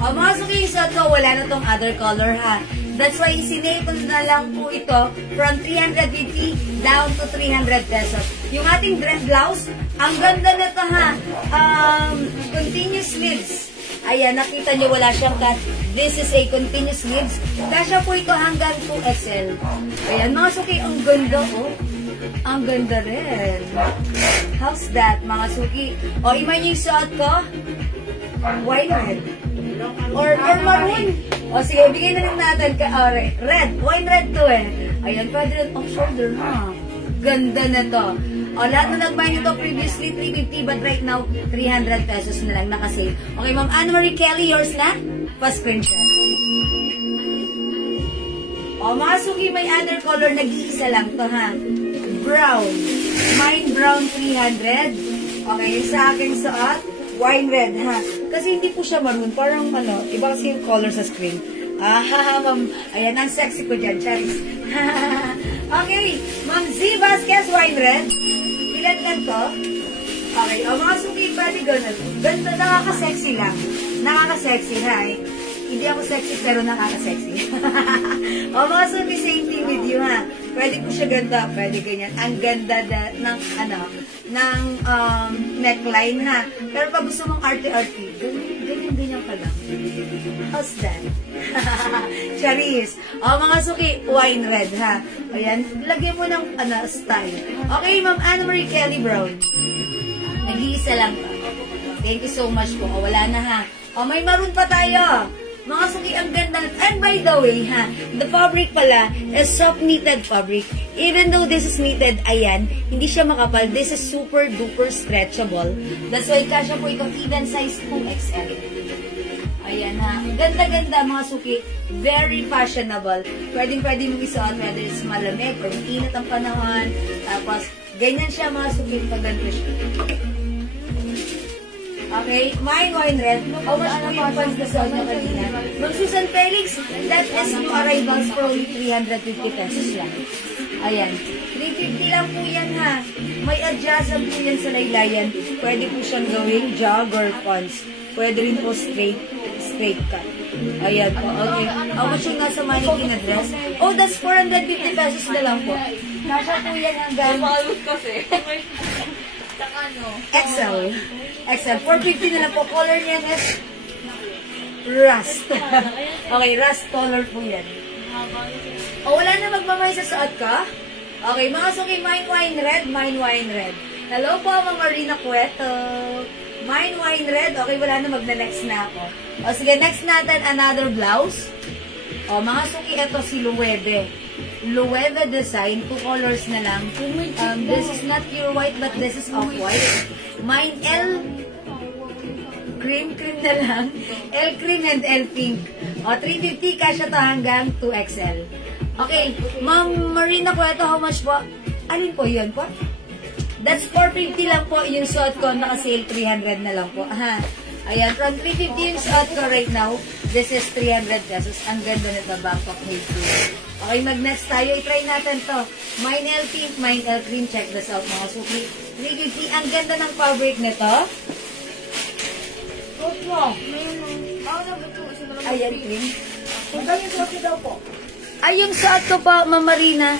O, mga suki-suot ko, wala na tong other color, ha? That's why, isinay ko na lang po ito from 350 down to 300 pesos. Yung ating dress blouse, ang ganda na to, ha? Continuous sleeves. Ayan, nakita nyo, wala siyang cut. This is a continuous sleeves. Kasya po ito hanggang 2XL. Ayan, mga suki, ang ganda, oh. Ang ganda rin. How's that, mga suki? O, iman yung suot ko? Wine red. Or maroon. O, sige, bigay na lang natin red. Wine red to eh. Ayan, pwede rin off shoulder, ha? Ganda na to. O, lahat na nagbayad nito previously 350, but right now 300 pesos na lang nakasave. Okay, Ma'am Anne-Marie Kelly, yours na? Pa-screenshot. O, mga suki, may other color, nag-iisa lang to, ha? Brown. Mine brown 300. Okay, yung sa akin suot, wine red, ha? Kasi hindi po siya maroon. Parang, ano, iba kasi yung color sa screen. Ma'am. Ayan, ang sexy ko dyan, Charis. Okay, Ma'am Z Vasquez, wine red. Ilan lang to? Okay, o mga suki, pwede ganun. Ganda, nakaka-sexy lang. Nakaka-sexy, ha? Hindi ako sexy, pero nakaka-sexy. O mga suki, same thing with you, ha? Pwede po siya ganda, pwede ganyan. Ang ganda ng, ng neckline, ha? Pero pag gusto mong arte-arte, ganyan ka lang. How's that? Charis. O, mga suki, wine red, ha? Ayan, lagyan mo ng, style. Okay, Ma'am Anne-Marie Kelly Brown. Nag-iisa lang ka. Thank you so much po. O, wala na, ha? O, may maroon pa tayo. Mga suki, ang ganda. And by the way, ha, the fabric pala is soft knitted fabric. Even though this is knitted, ayan, hindi siya makapal. This is super duper stretchable. That's why kasya po ito even size 2XL. Ayan, ha. Ganda-ganda, mga suki. Very fashionable. Pwedeng-pwede mong isuot, whether it's malamig or mainit ang panahon. Tapos, ganyan siya, mga suki, pag ganito siya. Okay, wine red. How much po yung pants na suot nyo kanina? Ma'am Susan Felix, that is new arrivals for only 350 pesos lang. Ayan. 350 lang po yan ha. May adjustment po yan sa laylayan. Pwede po siyang gawing jogger pants. Pwede rin po straight cut. Ayan po. Okay. How much yung nasa mannequin na dress? Oh, that's 450 pesos na lang po. Kasha po yan hanggang XL. XL. 450 na lang po. Color niyan is rust. Okay, rust color po yan. O, wala na magmamay sa suot ka? Okay, mga suki, mine wine red. Hello po, Ma'am Marina Cueto. Mine wine red. Okay, wala na, magna-next na ako. O, sige, next natin, another blouse. O, mga suki, ito si Lueve. Lueve design, 2 colors na lang. This is not pure white, but this is off-white. Mine L cream na lang. L cream and L pink. O, 350, kasya to hanggang 2XL. Okay, Ma'am Marina Cueto, how much po? Alin po yun po? That's 450 lang po yung suot ko. Naka-sale 300 na lang po. Aha. Ayan, from 350 yung suot ko right now. This is 300 pesos. Ang ganda nito, Bangkok made po. Okay, mag-next tayo. I-try natin to. Mine L pink, mine L cream. Check this out, mga suki. 350. Ang ganda ng fabric nito. Ayan, cream. Kung saan yung suot daw po? Ay, yung suot ko po, Ma'am Marina.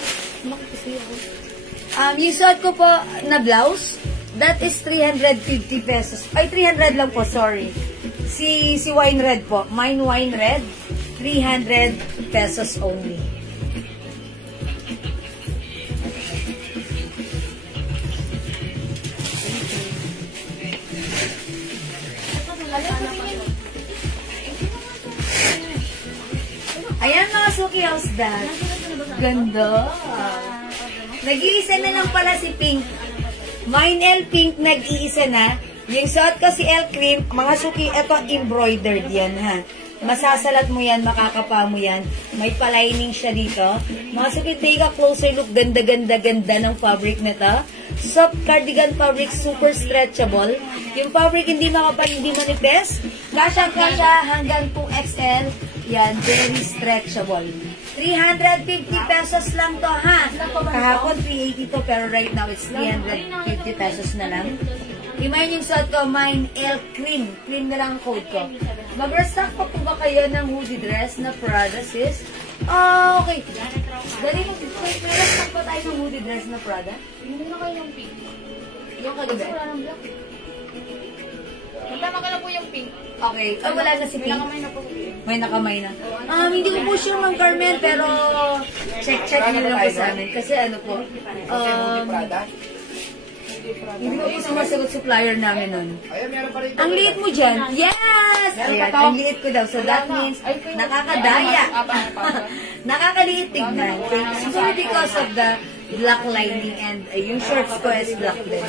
Yung suot ko po na blouse, that is 350 pesos. Ay, 300 lang po, sorry. Si wine red po. Mine wine red, 300 pesos only. Ayan mga suki, how's that? Ganda. Nag-iisa na lang pala si pink. Mine L pink, nag-iisa na. Yung suot ko si L cream, mga suki, ito embroidered yan ha. Masasalat mo yan, makakapa mo yan. May palining siya dito. Mga suki, take a closer look. Ganda ng fabric na to. Soft cardigan fabric, super stretchable. Yung fabric hindi makapal, hindi manipis. Kasya hanggang 2XL. Yan, very stretchable. 350 pesos lang to, ha? Kahapon, 380 to, pero right now, it's 350 pesos na lang. Imayin yung suot ko, mine L cream. Cream na lang ang code ko. Mag-restock pa po ba kayo ng hoodie dress na Prada, sis? Okay. Dali mo, may restock pa tayo ng hoodie dress na Prada? Hindi na kayo yung pink. Yung kagabi? Wala ng black. Tama ka na po yung pink. Okay. Wala na si pink? Nakamay na po. May nakamay na. Hindi ko po sure, Ma'am Carmen, pero check nyo lang po sa amin. Kasi ano po, hindi ko po sumasagot supplier namin nun. Ang liit mo dyan. Yes! Ayan, ang liit ko daw. So that means, nakakadaya. Nakakaliit tignan. Siguro because of the black lining and yung shorts ko is black din.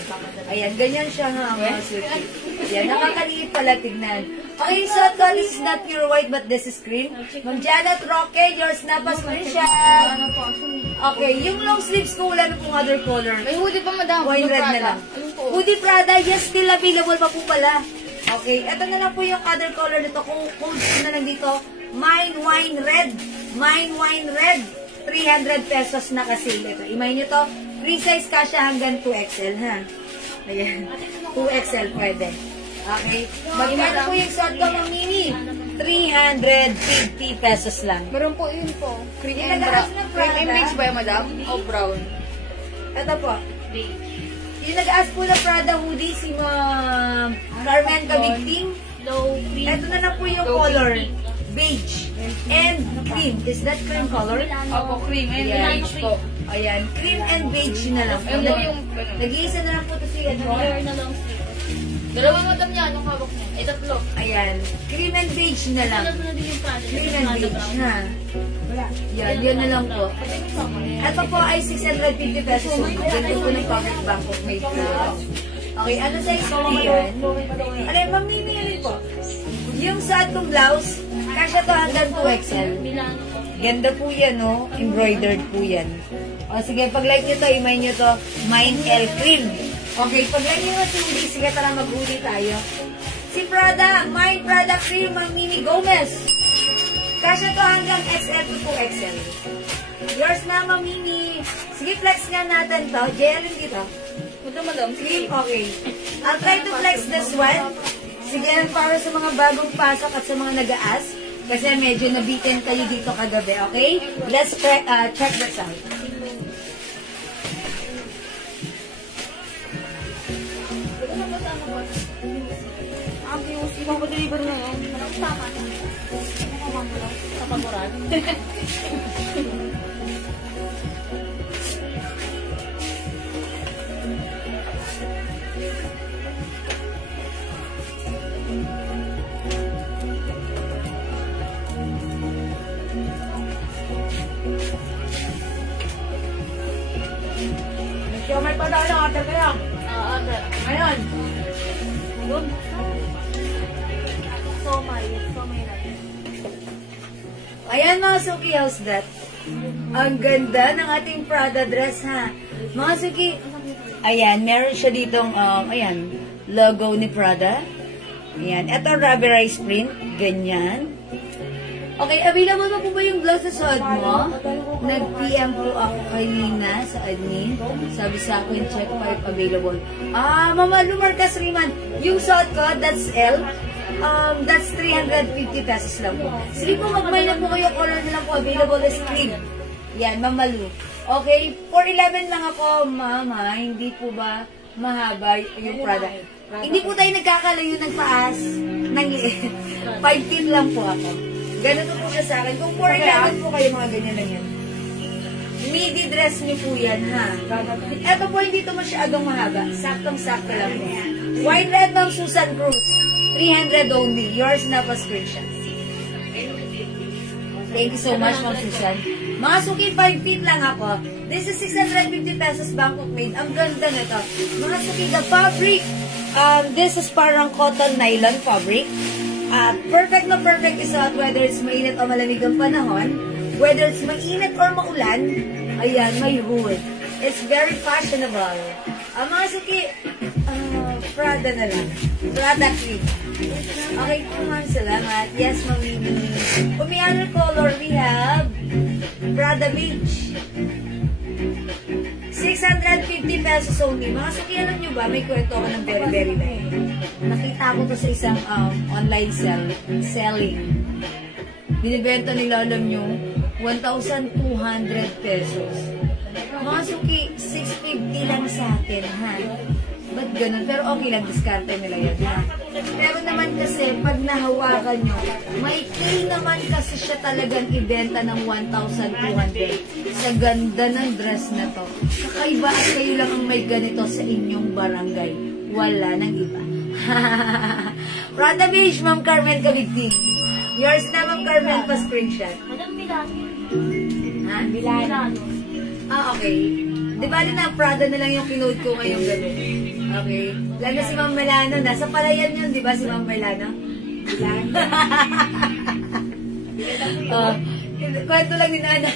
Ayan, ganyan siya ha, mga suki. Ayan, nakakaliit pala tignan. Okay, so this is not pure white but this is cream. Ma'am Janet Roque, yours na pa screenshot. Okay, yung long sleeves ko wala na pong other color. May hoodie pa, madam. Wine red na lang. Hoodie Prada, yes, still available pa po pala. Okay, ito na lang po yung other color nito. Kung codes na lang dito, mine wine red. Mine wine red. 300 pesos na kasi ito. Imayin nyo to, free size kasya hanggang 2XL, ha? Ayan, 2XL pwede. Okay, magkano po yung suot ko, Ma'am Mimi? 350 pesos lang. Meron po yun po. Cream Yung and nag-aas brown. ng Cream and Prada. beige ba yun, madam? O brown? Ito po. Yung nag-aas po na Prada hoodie, si Ma'am Carmen Kabigting. Ito na lang po yung color. Beige and cream. Is that cream color? Opo, cream and Ayan. beige po. Ayan, cream and beige na lang. Ayun po yung... Nag-iisa na lang po ito siya. Dalawang madam niya, anong hawak niya? Eh, tatlo. Ayan, cream and beige na lang. Cream and beige, ha? Yan na lang po. Ito po ay 650 pesos. Ganito po ng Pocket Bangkok made po. Okay, ano size po yan? Alay, Ma'am Mimi, alin po? Yung sa atong blouse, kasya to hanggang 2XL. Ganda po yan, no? Embroidered po yan. O, sige, pag like nyo to, imay nyo to, Mine L Cream. Okay, pag like nyo to, sige, tara mag-hoodie tayo. Prada, My Prada Cream, Ma'am Mimi Gomez. Kasya to hanggang XL to 2XL. Yours na, Ma'am Mimi. Sige, flex nga natin to. Jelen dito. Ito madam. Cream, okay. I'll try to flex this one. Sige, para sa mga bagong pasok at sa mga nag-aas. Kasi medyo nabitin kayo dito kagabi, okay? Let's check this out. Ang views, ipapadeliver ngayon. Anong tama na? Sa paguran. So, may padala, order kayo. Order. Ngayon. Doon. Somay na. Ayan mga Suki, how's that? Ang ganda ng ating Prada dress, ha? Mga Suki, ayan, meron siya ditong, ayan, logo ni Prada. Ayan, ito rubberized print, ganyan. Okay, available na po ba yung blouse na suot mo? Nag-PM po ako kanina sa admin. Sabi sa akin, check pa if available. Mama Lumarcas Riman, yung suot ko, that's L. That's 350 pesos lang po. Sige po, magmay na po kayo. Color na lang po. Available is cream. Yan, Mama Lu. Okay, 411 lang ako, Mama. Hindi po ba mahaba yung product? Hindi po tayo nagkakalayo ng paas, ng liit. 5 feet lang po ako. Ganito po siya sa akin. Kung 411 po kayo, mga ganyan lang yan. Midi dress niyo po yan, ha? Ito po, hindi ito masyadong mahaba. Saktong-sakto lang po. White red ng Susan Cruz. 300 only. Yours na pa screenshot. Thank you so much, Ma'am Susan. Mga Suki, 5 feet lang ako. This is 650 pesos Bangkok made. Ang ganda na ito. Mga Suki, the fabric, this is parang cotton nylon fabric. Perfect na perfect isuot whether it's mainit o malamig ang panahon. Whether it's mainit or maulan, ayan, may wood. It's very fashionable. Mga Suki, Prada na lang. Prada cream. Okay po, ma'am. Salamat. Yes, Ma'am Mimi. Kung may other color, we have Prada Beach. 650 pesos only. Mga Suki, alam nyo ba, may kwento ako ng very, very light. Nakita ko to sa isang online selling. Binibenta nila, alam nyo, 1,200 pesos. Mga Suki, 650 lang sa atin, ha? Ba't ganun? Pero okay lang, diskarte nila yan, ha? Pero naman kasi, pag nahawakan nyo, may kay naman kasi siya talagang ibenta ng 1,200 sa ganda ng dress na to. Kakaiba at kayo lang ang may ganito sa inyong barangay. Wala nang iba. Prada Beach, Ma'am Carmen Kabigting. Yours na, Ma'am Carmen, pa screenshot. Madam Milano. Ha? Milano. Okay. Di ba na Prada na lang yung kinood ko ngayong gabi? Okay. Lalo si Ma'am Melano. Nasa palayan yun, di ba si Ma'am Melano? Kwento lang ni Nana.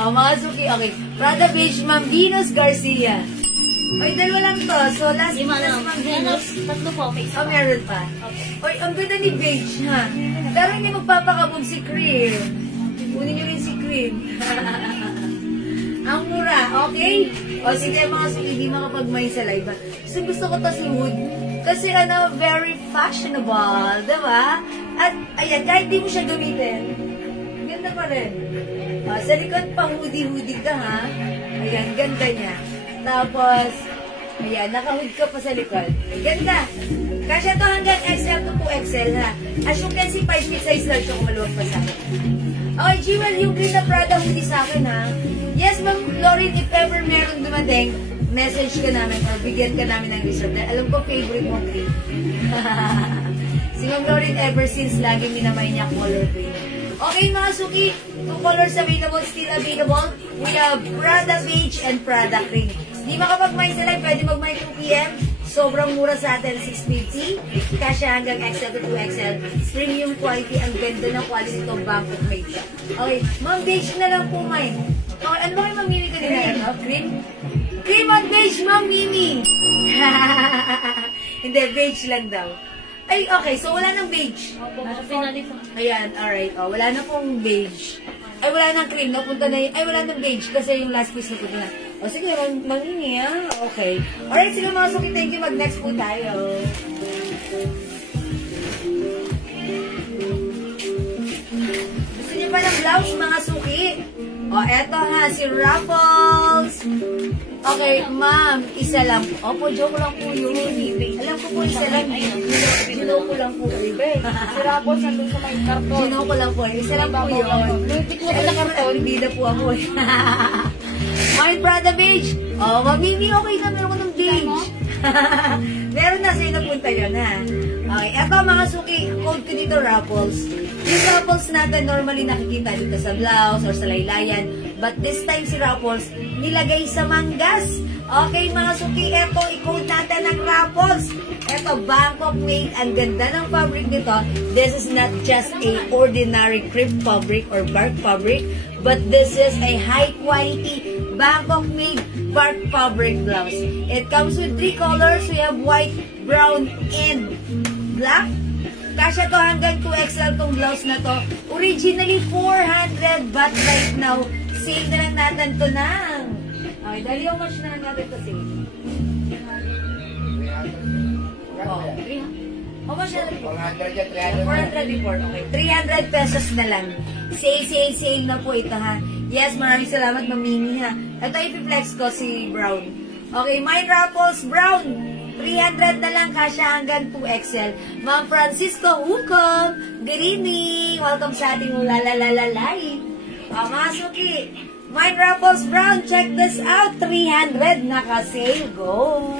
Mga Suki, okay. Prada Beach, Ma'am Venus Garcia. Ay, dalawa lang to. So, last Ma'am Venus. Tatlo po, may isa. Meron pa. Oy, ang ganda ni Beige, ha? Pero hindi magpapakabog si Cream. Kunin nyo rin si Cream. Ang mura, okay? O sige mga Suki, hindi makapag-may sa live. So gusto ko to si Wood. Kasi very fashionable, diba? At ayan, kahit di mo siya gamitin, ganda pa rin. Sa likod pang hoodie-hoodie ka, ha? Ayan, ganda niya. Tapos, ayan, naka-hood ka pa sa likod. Ganda. Kasi ito hanggang XL to 2XL, ha? As you can see, 5 feet size lang siya kung maluwag pa sa akin. Okay, Jewel, yung green na Prada hoodie sa akin, ha? Yes, Ma'am Lauren, if ever meron dumating, message ka namin or bigyan ka namin ng reserve. Alam ko, favorite mo green. Si Ma'am Lauren, ever since, lagi minamay niya color green. Okay, mga Suki, 2 colors available, still available. We have Prada Beige and Prada Cream. Di makapag-may sa live, pwede mag-may 2 p.m. Sobrang mura sa atin, 650. Kasya hanggang XL to 2XL. Premium quality, ang ganda ng quality ito, Bangkok made siya. Okay, Ma'am Beige na lang po, Mine. Okay, ano ba kayo mamili kanina? Cream? Cream on beige, Ma'am Mimi. Hindi, beige lang daw. Ay, okay. So, wala nang beige. Nasa pinalit. Ayan, alright. Oh, wala na pong beige. Ay, wala nang cream. Napunta na yun. Ay, wala nang beige kasi yung last piece napunta na. O, sige, mangingi, ah. Okay. Alright, sige mga suki. Thank you. Mag-next po tayo. Gusto niyo ba ng blouse, mga suki? O, eto ha, si Ruffles. Okay, ma'am, isa lang. Opo, joke lang po yun. Alam ko po, isa lang. Ginaw ko lang po. Si Rapos nandun sa may karton. Ginaw ko lang po. Isa lang po yun. Lutik mo pala karton. Bida po ako eh. My Prada beige. Oh, mamimi, okay na. Meron ko ng beige. Meron na sa'yo napunta yun, ha? Okay, eto mga suki. Code ko dito, Ruffles. Yung Ruffles natin normally nakikita dito sa blouse or sa laylayan. But this time si Ruffles, nilagay sa manggas. Okay, mga suki, eto, i-code natin ang Ruffles. Eto, Bangkok made. Ang ganda ng fabric nito. This is not just a ordinary crepe fabric or bark fabric, but this is a high quality Bangkok made bark fabric blouse. It comes with 3 colors. We have white, brown, and black. Kasya to hanggang 2XL tong blouse na to. Originally 400, but right now, sale na lang natin to ng. Okay, dahil how much na lang natin to sale? Oh, 300. How much na lang? 400 yan, 400 before. Okay, 300 pesos na lang. Sale na po ito ha. Yes, maraming salamat, Mamimi ha. Ito ipiplex ko si Brown. Okay, mine Ruffles Brown. 300 na lang, kasya hanggang 2XL. Ma'am Francisco Hukom, good evening. Welcome sa ating Ulalalala Live. Mga suki, mine Ruffles Brown, check this out. 300 naka-sale. Go!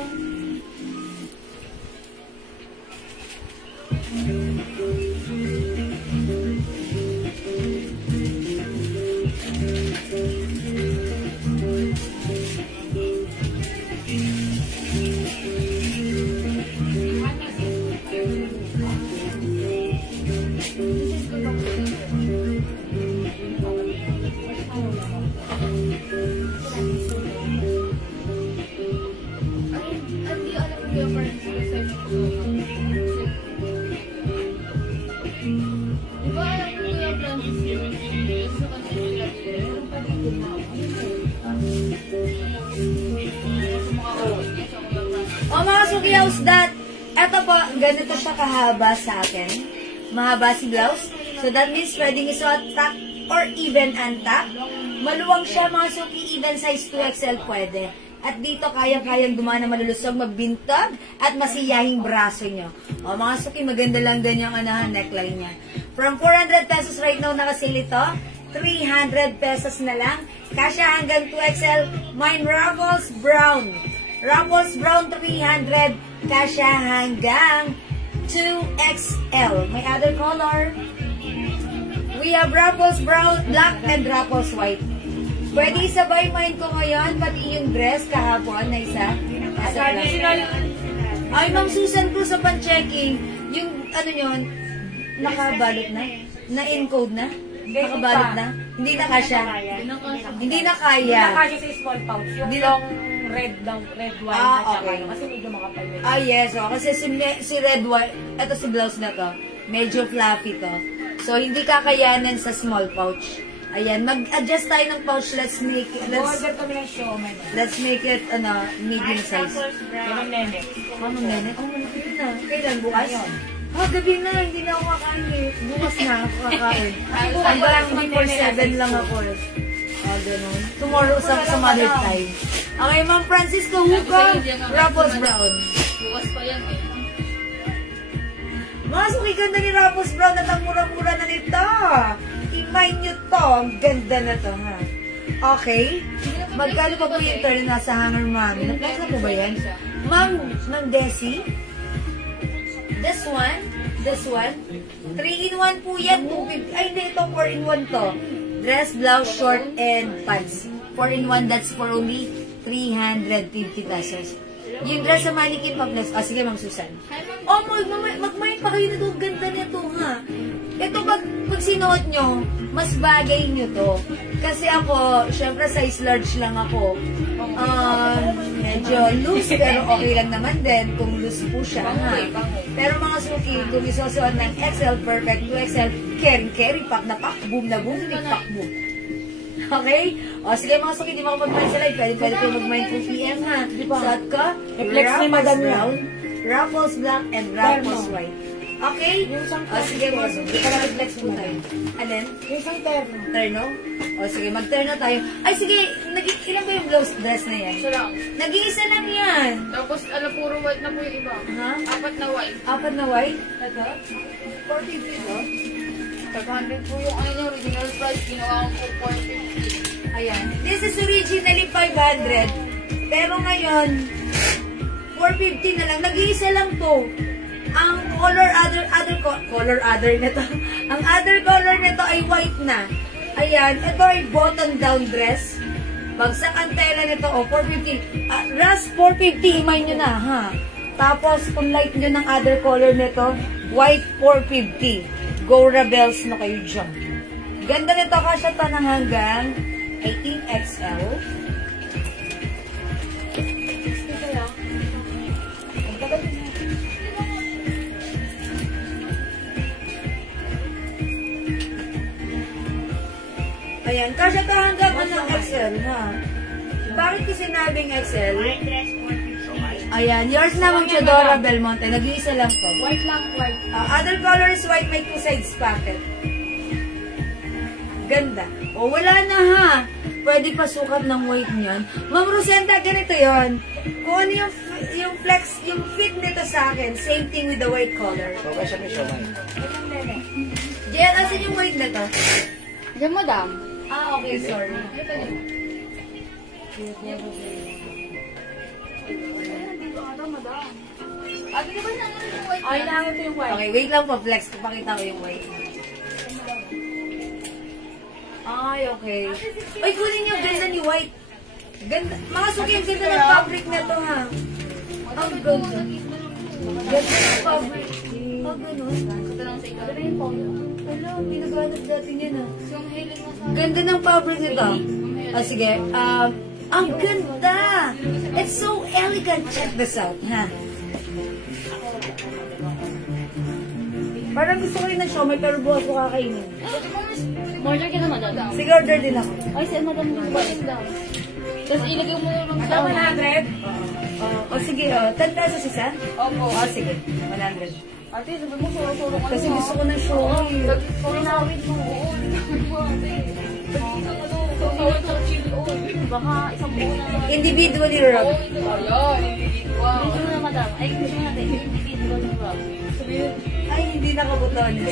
O mga suki, how's that? Ito po, ganito siya kahaba sa akin. Mahaba si blouse. So that means pwedeng isuot tuck or even untuck. Maluwang siya mga suki, even size 2XL pwede. At dito kayang-kayang dumana malulusog, magbintag at masiyahing braso nyo. O mga suki, maganda lang din yung neckline niya. From 400 pesos right now nakasale ito, 300 pesos na lang. Kasya hanggang 2XL, mine Ruffles Brown. Ruffles Brown 300, kasya hanggang 2XL. May other color. We have Ruffles Brown, black, and Ruffles White. Pwede isabay mine ko ngayon, pati yung dress kahapon na isa. Ay, Ma'am Susan Cruz sa pan-checking. Yung ano yun, nakabalot na? Na-encode na? Nakabalot na? Hindi na kasya. Hindi na kaya. Hindi na kaya sa small pouch. Yung Hindi long red wine Ah, at saka okay. kasi medyo makapal na yun. Ah, yes. Oh, kasi si red wine, ito si blouse na to, medyo fluffy to. So, hindi kakayanan sa small pouch. Ayan, mag-adjust tayo ng pouch. Let's make it, Order kami ng siomay. let's make it, medium size. Yung nene. Ano nene? Oh, malapit na. Kailan? Bukas? Gabi na. Hindi na ako kakain eh. Bukas na ako kakain. Hanggang 4-7 lang ako eh. Ganun. Tomorrow sa mother time. Okay, Ma'am Francisco Hukom, Ruffles Brown. Bukas pa yan eh. Mas ganda ni Ruffles Brown at ang mura-mura na nito. I-mind nyo to. Ang ganda na to, ha? Okay. Magkano pa po yung turn nasa hanger, ma'am? Nag-plus na po ba yan? Ma'am Desi? This one? 3-in-1 po yan. 250. Ay, hindi. Ito 4-in-1 to. Dress, blouse, short, and pants. 4-in-1, that's for only 350 pesos. Yung dress sa mannequin pa plus. Sige, Ma'am Susan. Oh, mag-mind pa kayo na ito. Ganda nito, ha? ito pag sinuot nyo, mas bagay nyo to. Kasi ako, syempre size large lang ako. Medyo loose, pero okay lang naman din kung loose po siya. Ha? Pero mga suki, kung isusuot ng XL, perfect 2XL, carry, pack na pack, boom na boom, hindi pack boom. Okay? O, sige mga suki, di makapag-mind sa live. Pwede kayo mag-mind 2 PM ha. Suot ko, Raffles brown, Raffles black, and Raffles white. Okay? O, sige mga suki, para mag-flex po tayo. Alin? Yung isang terno. Terno? O, sige, mag-terno tayo. Ay, sige, ilan ba yung blouse dress na yan? Isa lang. Nag-iisa lang yan. Tapos, puro white na po yung iba. Ha? 4 na white. 4 na white? Ito? 40 ba? 500 po yung original price. Ginawa ko po 450. Ayan. This is originally 500. Pero ngayon, 450 na lang. Nag-iisa lang to. Ang color nito. Ang other color nito ay white na. Ayan. Ito ay button down dress. Bagsak ang tela nito. 450. Ras 450. Imay nyo na, ha? Tapos, kung light nyo ng other color nito, white 450. Go Rebels na kayo dyan. Ganda nito kasi ito ng hanggang 18XL. Ito lang. Ayan, kasi ito hanggang ng XL, ha? Bakit ko sinabing XL? White dress, 450. Ayan, yours naman Chedora Belmonte. Nag-iisa lang to. White lang, white. Other color is white, may 2 sides pocket. Ganda. O, wala na ha. Pwede pa sukat ng white niyan. Ma'am Rosenta, ganito yon. Kung ano yung flex, yung fit nito sa akin, same thing with the white color. So, question mo siya, man. Jen, asan yung white nito? Diyan, madam. Okay, sorry. Ay, lang ito yung white. Okay, wait lang po, flex. Pakita ko yung white. Ay, okay. Ay, kunin yung ganda ni white. Ganda. Mga suki, ang ganda ng fabric na to, ha? Ang ganda. Ganda ng fabric. Ang ganun. Ito lang sa ikaw. Ito yung phone. Wala, pinaganap dati yan, ha? Yung hiling mo sa... Ganda ng fabric nito. Sige. Ang ganda! It's so elegant. Check this out, ha? Parang gusto ko rin ng siomay, pero bukas ko kakainin. Order ka na, madam. Sige, order din ako. Ay, saan madam yung white daw? Tapos ilagay mo yung Ito, 100? O sige, 10 pesos isa? Opo. O sige, 100. Ate, sabi mo, suro-suro ka Kasi gusto ko ng siomay. Pinawid mo. Baka isang buo na. Individually wrapped. Ayun, individual. Dito na, madam. Ay, gusto natin. Individual wrapped. Ay, hindi nakabutones.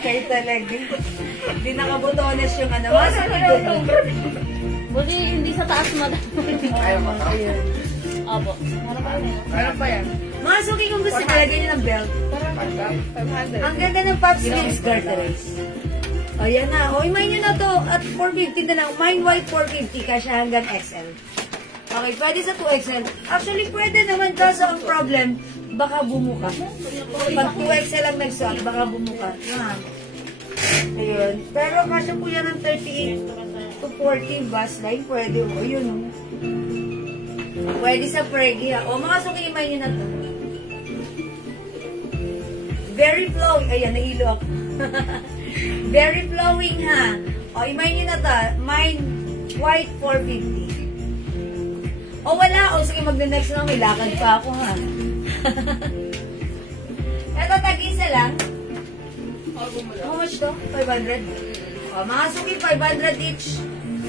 Kayo talaga. Hindi nakabutones yung ano. Buti hindi sa taas, madam. Ayaw mo, no? Ayun. Opo. Meron pa yan. Mga suki kung gusto nalagyan nyo ng belt. 500. Ang ganda ng Pop Skills Garteries. Ayan na. O, imay nyo na to. At 450 na lang. Mine white 450. Kasi hanggang XL. Okay, pwede sa 2XL. Actually, pwede naman. Kaso ang problem, baka bumuka. Pag 2XL lang nagsuot, baka bumuka. Ayun. Pero kasi po yan ng 38 to 40 bus line. Pwede. O, yun. Pwede sa Fergie. O, mga suki, imay nyo na to. Very flowing. Ayan, nahilo ako. Very flowing, ha? O, imay nyo na to. Mine, white 450. O, wala. O, sige, mag-next na. May lakad pa ako, ha? Ito, tag-isa lang. How much to? 500? O, mga suki, 500 each.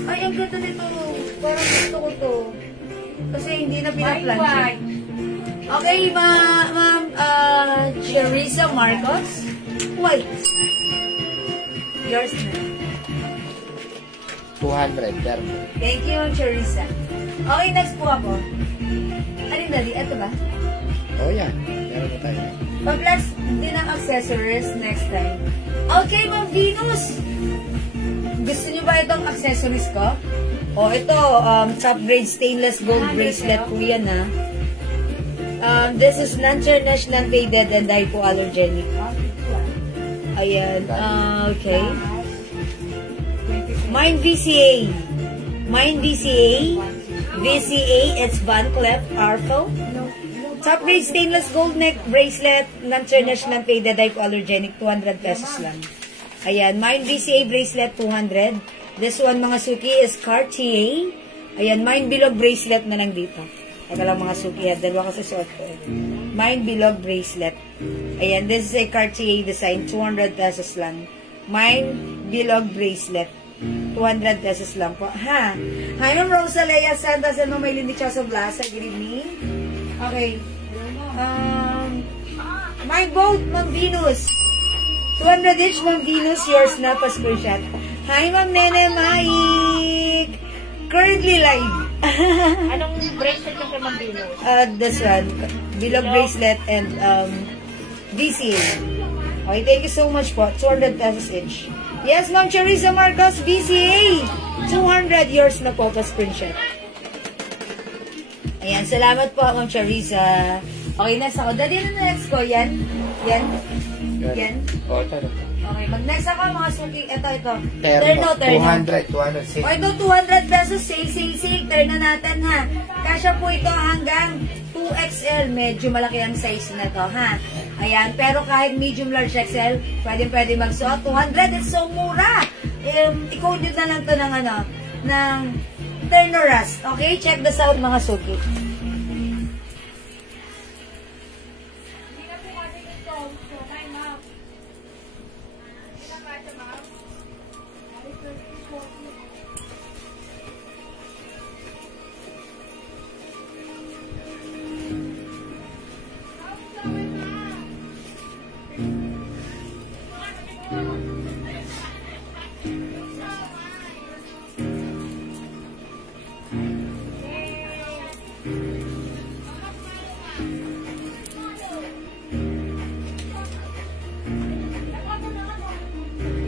Ay, ang ganda nito. Parang gusto ko to. Kasi hindi na pinaplan. Okay, ma'am, Charissa Marcos. White. Yours na. 200, termo. Thank you, Ma'am Charissa. Okay, next po ako. Alin dali? Ito ba? Oh, yan. Meron mo tayo. Pag-flex din ang accessories next time. Okay, Ma'am Venus. Gusto niyo ba itong accessories ko? O, ito, top grade stainless gold bracelet po yan, ha. This is non-tarnished, non-faded, and hypoallergenic. Ayan. Okay. Mine VCA. Mine VCA. VCA, it's Van Cleef Arthur. Top grade stainless gold neck bracelet, non-tarnish, non-faded, hypoallergenic, 200 pesos lang. Ayan, Mine VCA bracelet, 200. This one, mga suki, is Cartier. Ayan, Mine Bilog bracelet na lang dito. Ito lang mga suki, dalawa kasi suot ko. Mine Bilog bracelet. Ayan, this is a Cartier design, 200 pesos lang. Mine Bilog bracelet. 200 pesos lang po. Ha? Hi, Ma'am Rosalea Santos and Ma'am Maylin Dichoso Blasa. Good evening. Okay. My boat, Ma'am Venus. 200 each, Ma'am Venus. Yours na pa screenshot. Hi, Ma'am Nene Mike. Currently live. Anong bracelet yung kay Ma'am Venus? This one. Bilog bracelet and VCA. Okay, thank you so much po. 200 pesos each. Yes, Ma'am Charissa Marcos, VCA. 200 yours na po pa screenshot. Ayan, salamat po, Ma'am Charissa. Okay, next ako. Dali na next ko. Yan. Yan. Yan. Okay, mag-next ako, mga suki. Ito. Terno. 200. O, ito, 200 pesos. Sale. Terno natin, ha. Kasya po ito hanggang 2XL. Medyo malaki ang size na to, ha. Ayan, pero kahit medium large XL, pwede magsuot. 200, it's so mura. I-code nyo na lang to ng ng Terno Rust. Okay, check this out, mga suki.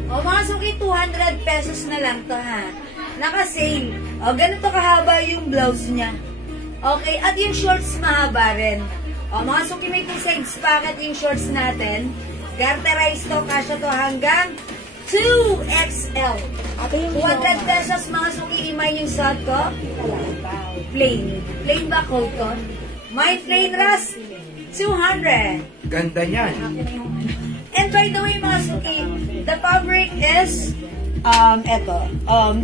O, mga suki, 200 pesos na lang to, ha. Naka-sale. O, ganito kahaba yung blouse niya. Okay, at yung shorts mahaba rin. O, mga suki, may 2 sides packet yung shorts natin. Garterize to, kasya to hanggang 2XL. 200 pesos, mga suki, imay yung suot ko. Plain. Plain ba coat ko? My plain Rust, 200. Ganda niyan. And by the way, mga suki, the fabric is,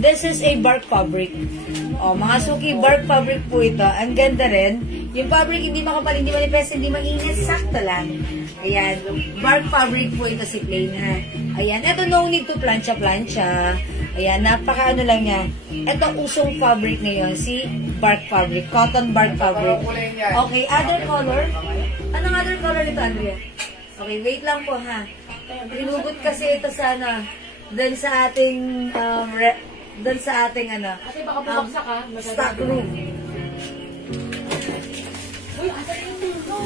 this is a bark fabric. Mga suki, bark fabric po ito. Ang ganda rin. Yung fabric, hindi makapal, hindi manipes, hindi mainit, sakto lang. Ayan, bark fabric po ito si plain, ha. Ayan, ito no need to plancha-plancha. Ayan, napaka lang niya. Ito usong fabric ngayon, si bark fabric, cotton bark fabric. Okay, other color. Anong other color nito, Andrea? Okay, wait lang po, ha. Hinugot kasi ito sana doon sa ating Kasi baka bumagsak ka. stock room. Uy, asan yung dulo?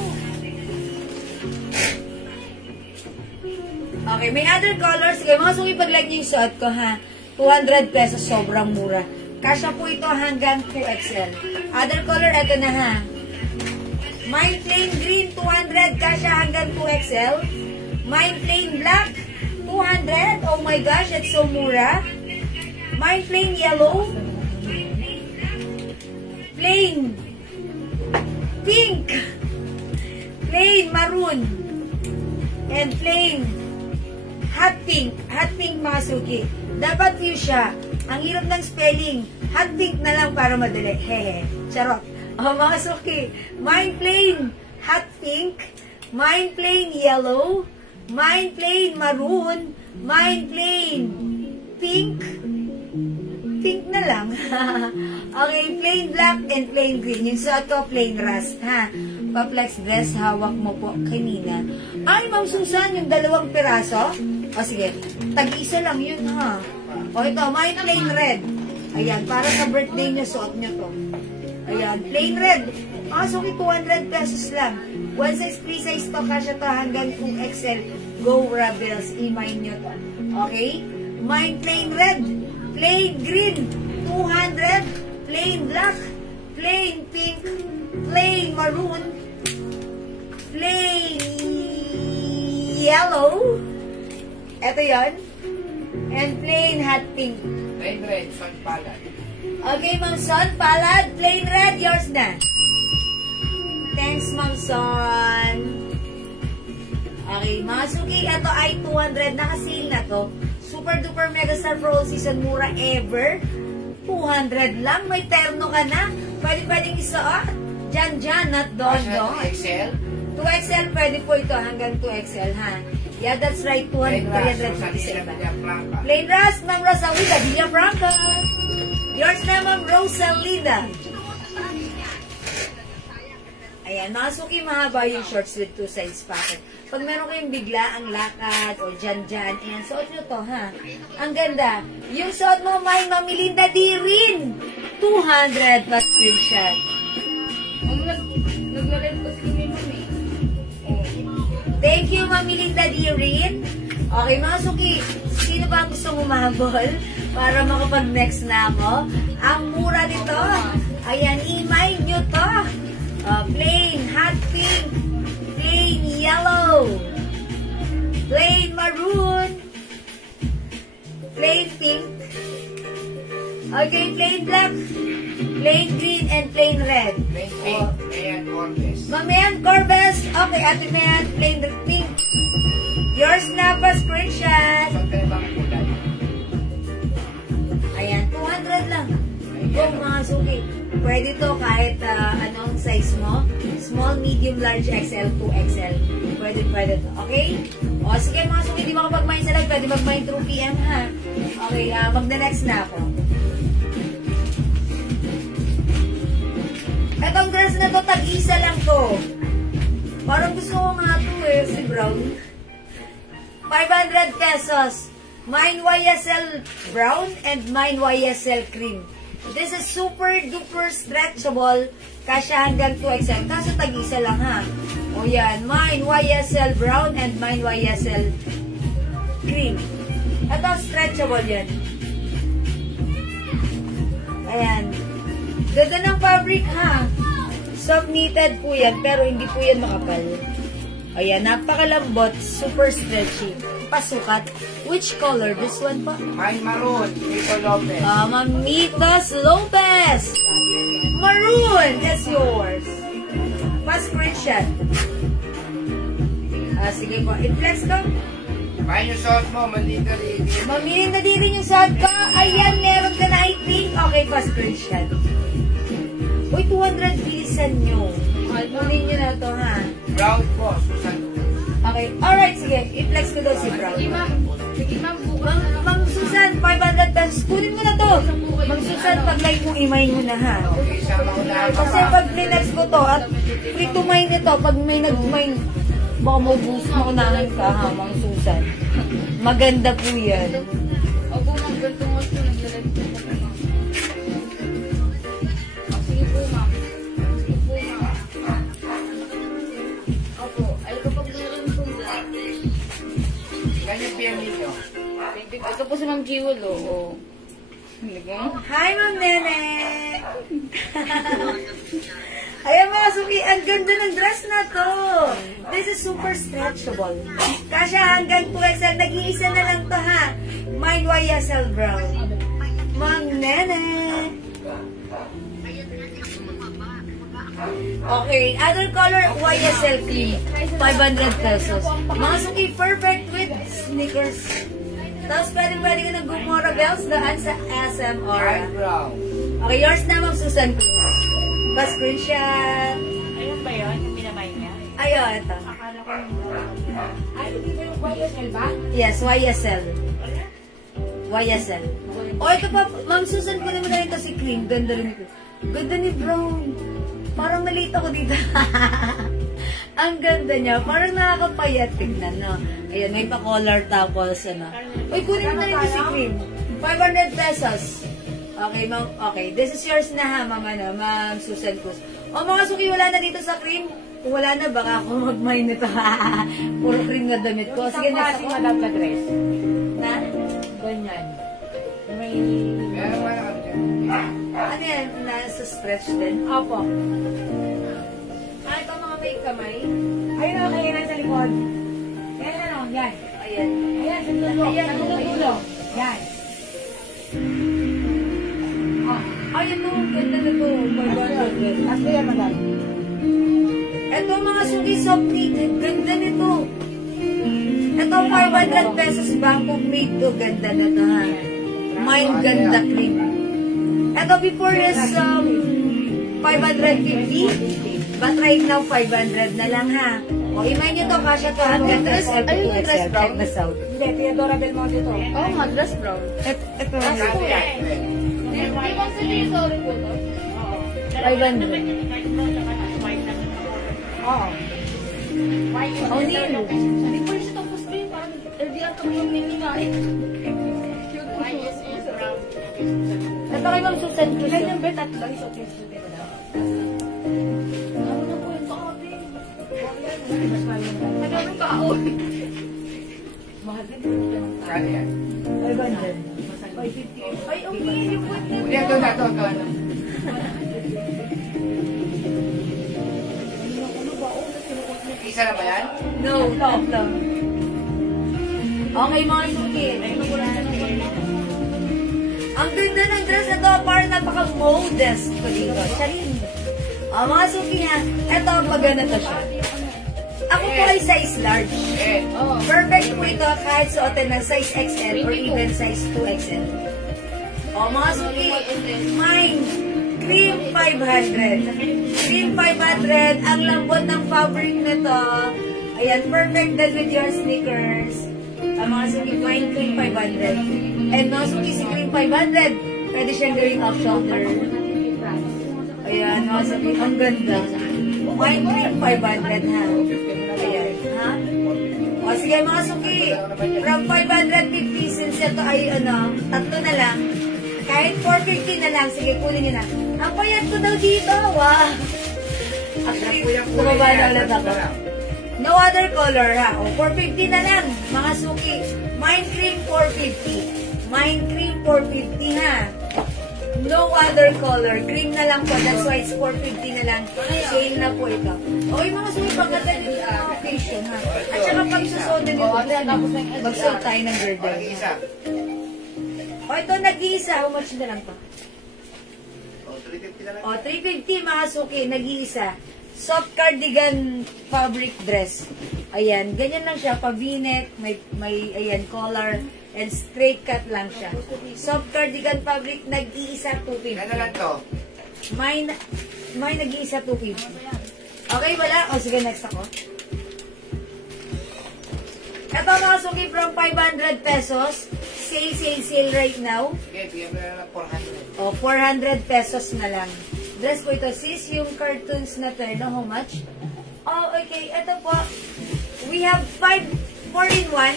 Okay, may other colors. Sige, mga suki, pag-like niyo yung suot ko, ha. 200 pesos, sobrang mura. Kasya po ito hanggang 2XL. Other color, ito na, ha. Mine plain green, 200. Kasya hanggang 2XL. Mine plain black, 200. Oh my gosh, it's so mura. Mine plain yellow. Plain pink. Plain maroon. And plain hot pink. Hot pink, mga suki. Dapat fuchsia. Ang hirap ng spelling. Hot pink na lang para madali. Hehe. Charot. Oh, mga suki. Mine plain hot pink. Mine plain yellow. Mine plain maroon. Mine plain pink. Pink na lang. Okay, plain black and plain green. Yung suot ko, plain Rust, ha. Pa-flex dress, hawak mo po kay Nina. Ay, Ma'am Susan, yung 2 piraso. O, sige. Tag-isa lang yun, ha. O, ito, mine plain red. Ayan, para sa birthday niya, suot niyo to. Ayan, plain red. Suki, 200 pesos lang. One size, free size to, kasya to hanggang 2XL. Go Rebels, imay nyo to. Okay? Mine plain red. Plain green, 200. Plain black. Plain pink. Plain maroon. Plain yellow. Ito yon. And plain hot pink. Plain red, sun palad. Okay, Ma'am Son, palad, plain red, yours na. Thanks, Ma'am Son. Okay, mga suki, ito ay 200. Naka-sale na to. Super duper mega star for all season, mura ever. 200 lang, may terno ka na. Pwedeng isuot. Dyan, not doon. 2XL? 2XL, pwede po ito hanggang 2XL, ha? Yeah, that's right, 200, 357. Plain Ras, Ma'am Rosalida, Villafranca. Yours na, Ma'am Rosalida. Ayan, mga suki, mahaba yung shorts with 2 size pocket. Pag meron kayong bigla ang lakad o dyan, ayan, suot nyo to, ha? Ang ganda. Yung suot mo, may Mamilinda di rin. 200 plus screenshot. Nag-live kasi kami, mami. Thank you, Mamilinda di rin. Okay, mga suki, sino ba ang gustong umahabol para makapag-next na ako? Ang mura nito. Ayan, imay nyo to. Plain hot pink, plain yellow, plain maroon, plain pink, okay, plain black, plain green, and plain red. Plain pink, Mayan Cordes. Mamayan Corbes, okay, Ate Mayan, plain pink. Yours na pa, screenshot. Saan kayo bang kulay? Ayan, 200 lang. Go, mga suki. Pwede to kahit anong size mo. Small, medium, large, XL, 2XL. Pwede to. Okay? O, sige mga suki, di makapag-mine sa live. Pwede mag-mine through PM, ha? Okay, magna-next na ako. Etong dress na to, tag-isa lang to. Parang gusto ko nga to si brown. 500 pesos. Mine YSL brown and mine YSL cream. This is super duper stretchable. Kasya hanggang 2XL. Kaso tag-isa lang, ha? O yan. Mine YSL brown and mine YSL cream. Ito stretchable yan. Ayan. Ganda ng fabric, ha? Soft knitted po yan. Pero hindi po yan makapal. Ayan. Napakalambot. Super stretchy. Pasukat. Which color? This one pa? Mine maroon, Mito Lopez. Mamitos Lopez. Maroon. That's yours. Pa-screenshot. Sige po. I-flex ko. Mine yung suot mo, malita rin. Mamili na din rin yung suot ko. Ayan, meron ka na, I think. Okay, pa-screenshot. Uy, 200 bilisan nyo. Kunin nyo na to, ha? Brown po, Susan. Okay. Alright, sige. I-flex ko daw si Brown. Sige, ma'am, bukas na lang. Ma'am Susan, 500 pesos. Kunin mo na to. Ma'am Susan, pag-like mo, imay mo na, ha? Okay, sama ko na. Kasi pag linex ko to, at free to mine ito, pag may nag-mine, baka maubos mo unahan ka, ha, Ma'am Susan. Maganda po yan. Opo, ma'am, ganito mo ito. Nag-live po kami, ma'am. Sige po, ma'am. Sige po, ma'am. Opo, ay kapag meron pong black. Ganyan PM ninyo. Ito po si Ma'am Jewel, oo. Hi, Ma'am Nene! Ayan mga suki, ang ganda ng dress na to. This is super stretchable. Kasya hanggang 2XL, nag-iisa na lang to, ha? Mine YSL brown. Ma'am Nene! Okay, other color, YSL cream. 500 pesos. Mga suki, perfect with sneakers. Tapos pwede ka nag-Gumora Bells daan sa SM Aura. Mine brown. Okay, yours na, Ma'am Susan. Pa-screenshot. Ayun ba yun? Yung minamay niya? Ayun, ito. Akala ko yung ay, hindi ba yung YSL ba? Yes, YSL. YSL. O, ito pa, Ma'am Susan, kunin mo na rin ito si cream. Ganda rin ito. Ganda ni brown. Parang nalito ko dito. Ang ganda niya. Parang nakakapayat tignan, no? Ayan, may pa-collar tapos, ano. Uy, kunin mo na rin ito si cream. 500 pesos. Okay, ma'am. Okay, this is yours na, ha, Ma'am Susan Cruz. O, mga suki, wala na dito sa cream. Kung wala na, baka ako mag-mine nito. Puro cream na damit ko. Sige, next ako. Madam na dress. Na? Ganyan. May... Meron wala kami dyan. Ano yan? Nasa stretch din? Opo. Ito mga may kamay. Ayun o, kaya nasa likod. Yan ano, yan. Ayan. Ayan, sandal Ayan, dulo. Yan. Ay, ito. Ganda na ito. My God. As ba yan, madam? Ito mga suki soft knitted. Ganda nito. Ito 500 pesos bamboo made to. Ganda na ito ha. Mine ganda cream. Ito before is 550. But right now 500 na lang ha. O imay nyo to. Kasya to hanggang dress. Ayun yung dress brown. Na South. Hindi, Theodora Belmonte to. Oo nga, dress brown. Ito. Ay, sorry po to. 500. Oo. Oh, Neil. Hindi ko siya tapos ko yun. Parang LDR kami yung mini nga eh. Ito kay Ma'am Susan Cruz. Ilan yung bet at lang sa office ko na. Ano na po yung kaote? Nagawin kaon. Mahal din. Kano yan? 500. 550. Ay, okay. Yung point na. Hindi, ito na, ito. Isa na ba yan? No, tatlo. Okay, mga suki. Ang ganda ng dress na to, parang napaka-modest ko dito. Charin. Mga suki nga, eto, maganda to siya. Ako po ay size large. Eh. Perfect po ito kahit suotin ng size XL or even size 2XL. Mga suki, mine, cream 500. Cream 500, ang lambot ng fabric nito. Ayan, perfect din with your sneakers. Mga suki, mine cream 500. And mga suki, si cream 500, pwede siyang gawing off-shoulder. Ayan, mga suki, ang ganda. Mine cream 500 ha. Ayan, ha? O sige mga suki, from 550 since ito ay tatlo na lang. Kahit 450 na lang, sige, kunin nyo na. Ang payat ko daw dito, wow! Actually, bumaba na ulit ako. No other color, ha? O, 450 na lang, mga suki. Mine cream, 450. Mine cream, 450, ha? No other color. Cream na lang po, that's why it's 450 na lang. Sale na po ito. O, yung mga suki, pagkata din yung occasion, ha? At saka pag susod din ito, magsuot tayo ng girdle. Isa. O, ito nag-iisa. How much na lang to? O, 350 na lang. O, 350 mga suki, nag-iisa. Soft cardigan fabric dress. Ayan, ganyan lang siya. Pa-v-neck, may ayan, collar, and straight cut lang siya. Soft cardigan fabric, nag-iisa 250. Ano lang to? May nag-iisa 250. Okay, wala? O, sige, next ako. Ito mga suki from 500 pesos. Sale right now. Sige, bigyan mo na lang 400. O, 400 pesos na lang. Dress po ito. Sis, yung cartoons na to, no, how much? Oh, okay. Ito po. We have 4-in-1,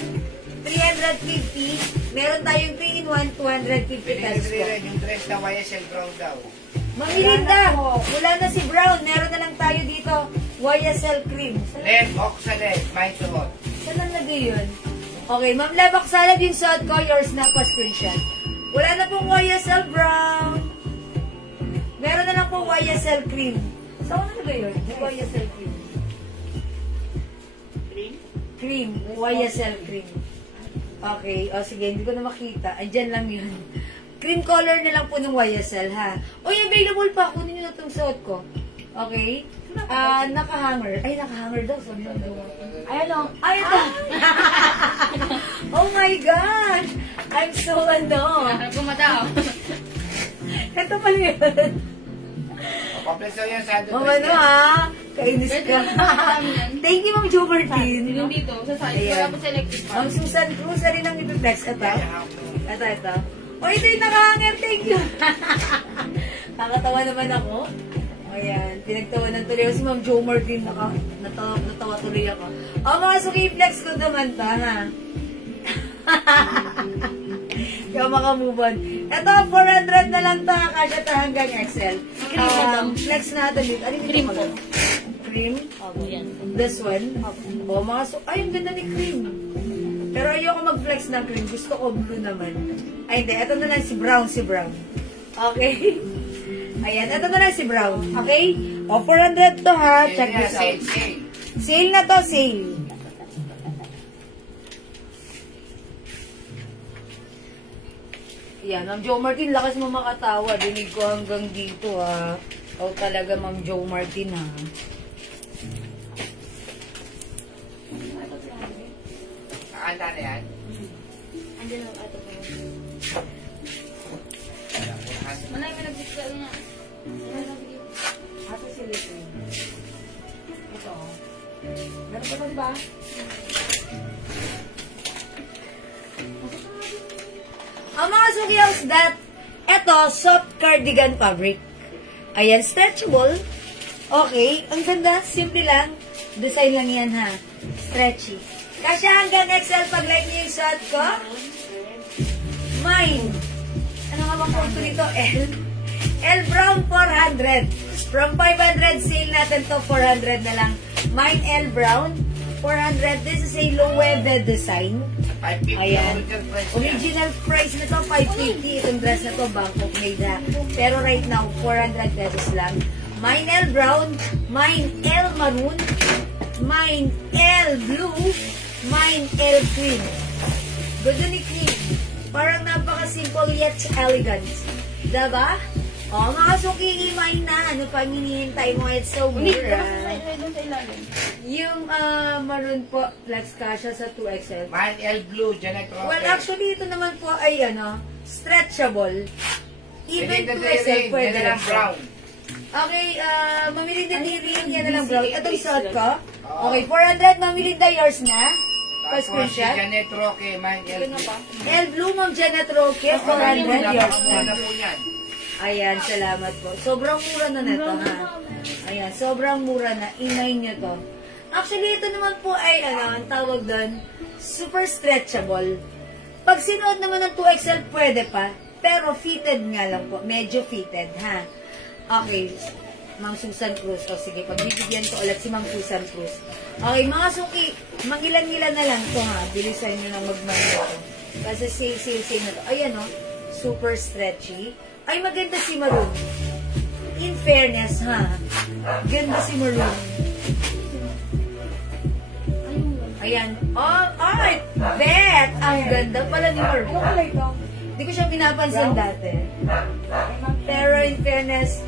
350. Meron tayong 3-in-1, 250 pesos po. Yung dress na YSL brown daw. Mamilinda, wala na si Brown. Meron na lang tayo dito. YSL cream. Leg, oxalate, may suot. Saan ang lagay yun? Okay, Ma'am Labak Salad yung suot ko. Yours na pa screenshot. Wala na pong YSL Brown. Meron na lang pong YSL cream. Saan ang lagay yun? Yung YSL cream. Cream. YSL cream. Okay. O sige, hindi ko na makita. Andyan lang yun. Cream color na lang po ng YSL, ha? O, available pa. Kunin nyo na itong suot ko. Okay? Naka-hanger. Ay, naka-hanger daw. Sabi lang daw. Ayan o. Ay, ito. Oh my gosh! I'm so Gumadaw. Ito pala yun. Kompleto yan sa Ma'am, ha? Kainis ka. Thank you, Ma'am Jo Martin. Yung dito, sa side. Ayan. Wala po selected pa. Ma'am Susan Cruz, rin ang ipiplex. Ito. Ito. O, ito yung nakahanger. Thank you. Kakatawa naman ako. Ayan. Pinagtawanan tuloy ako si Ma'am Jo Martin. Natawa tuloy ako. O, mga suki-flex ko naman ta, ha? Kaya makamove on. Ito, 400 na lang to. Kasya ta hanggang XL. Flex natin dito. Ano Cream po. Cream? Opo, yan. This one? O, mga ay, ang ganda ni cream. Pero ayoko mag-flex ng cream. Gusto ko blue naman. Ay, hindi. Ito na lang si brown. Okay? Ayan. Ito na lang si brown. Okay? O, 400 to ha. Check this out. Sale na to, sale. Yan, Ma'am Jo Martin, lakas mo makatawa. Dinig ko hanggang dito, ha. Ikaw talaga, Ma'am Jo Martin, ha. Nakahanda na yan? Andiyan lang ato ko yun. Manay, may nag-discuss nga. Asa si Lito? Ito, oh. Meron pa ba, diba? Ang mga sukiyaws that, eto, soft cardigan fabric. Ayan, stretchable. Okay, ang ganda, simple lang. Design lang yan, ha. Stretchy. Kasi hanggang XL pag like niyo yung suot ko. Mine. Ano nga bang kung nito? L Brown 400. From 500 sale natin to 400 na lang. Mine L Brown 400. This is a low-webbed design. 550 Ayan. original price Original price niya. na to, 550. Itong dress na to, Bangkok made na. Pero right now, 400 pesos lang. Mine L Brown, mine L Maroon, mine L Blue, mine L Green. Good ni Green. Parang napaka-simple yet elegant. Diba? O, mga suki, imay na. Ano pa hinihintay mo? It's so Unik, mura. doon sa ilalim. Yung maroon po, flex kasha sa 2XL. Man L Blue, Janet Roque. Well, actually, ito naman po ay, stretchable. Even 2XL pwede lang siya. brown. Okay, mamili din rin yan na lang brown. Ito yung suot ko. Okay, 400, mamili na yours na. Tapos si Pa-screenshot. Janet Roque, Man L Ano Blue. pa? L Blue, Ma'am Janet Roque, 400 yours na. po yan. Ayan, salamat po. Sobrang mura na nito, ha? Ayan, sobrang mura na. Imay nyo to. Actually, ito naman po ay, ang tawag doon, super stretchable. Pag sinuot naman ng 2XL, pwede pa. Pero fitted nga lang po. Medyo fitted, ha? Okay. Ma'am Susan Cruz. O sige, pagbibigyan ko ulit si Ma'am Susan Cruz. Okay, mga suki, mangilan-ngilan na lang to, ha? Bilisan nyo nang mag-mano to. Kasi sale na to. Ayan, o. Super stretchy. Ay, maganda si Maroon. In fairness, ha? Ganda si Maroon. Ayan. Oh, ay! Bet! Ang ganda pala ni Maroon. Hindi ko siya pinapansin dati. Pero in fairness,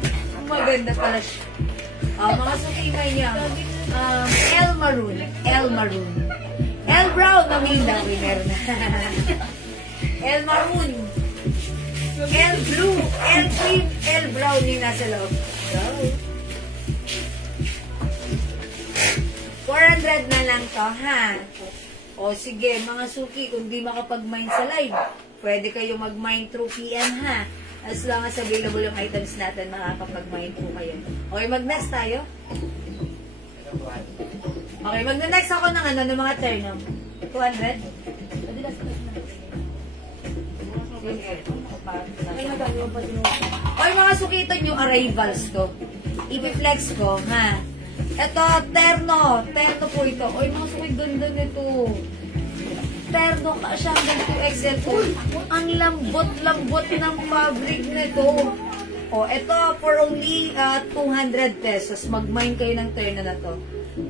maganda pala siya. Mga sukimay niya. L Maroon. L Maroon. L Brown. Maminda. Winner na. L Maroon. L Blue. L Cream. L Brown yung nasa loob. So, 400 na lang to, ha? O sige, mga suki, kung di makapag-mine sa live, pwede kayo mag-mine through PM, ha? As long as available yung items natin, makakapag-mine po kayo. Okay, mag-next tayo? Okay, mag-next ako ng ng mga term. 200? Okay, mga suki, ito yung arrivals to. I-flex ko, ha? Ito, terno. Terno po ito. Oy, mga suki, ganda nito. Terno ka siya hanggang 2XL po. Ang lambot-lambot ng fabric nito. O, ito, for only 200 pesos. Mag-mine kayo ng terno na to.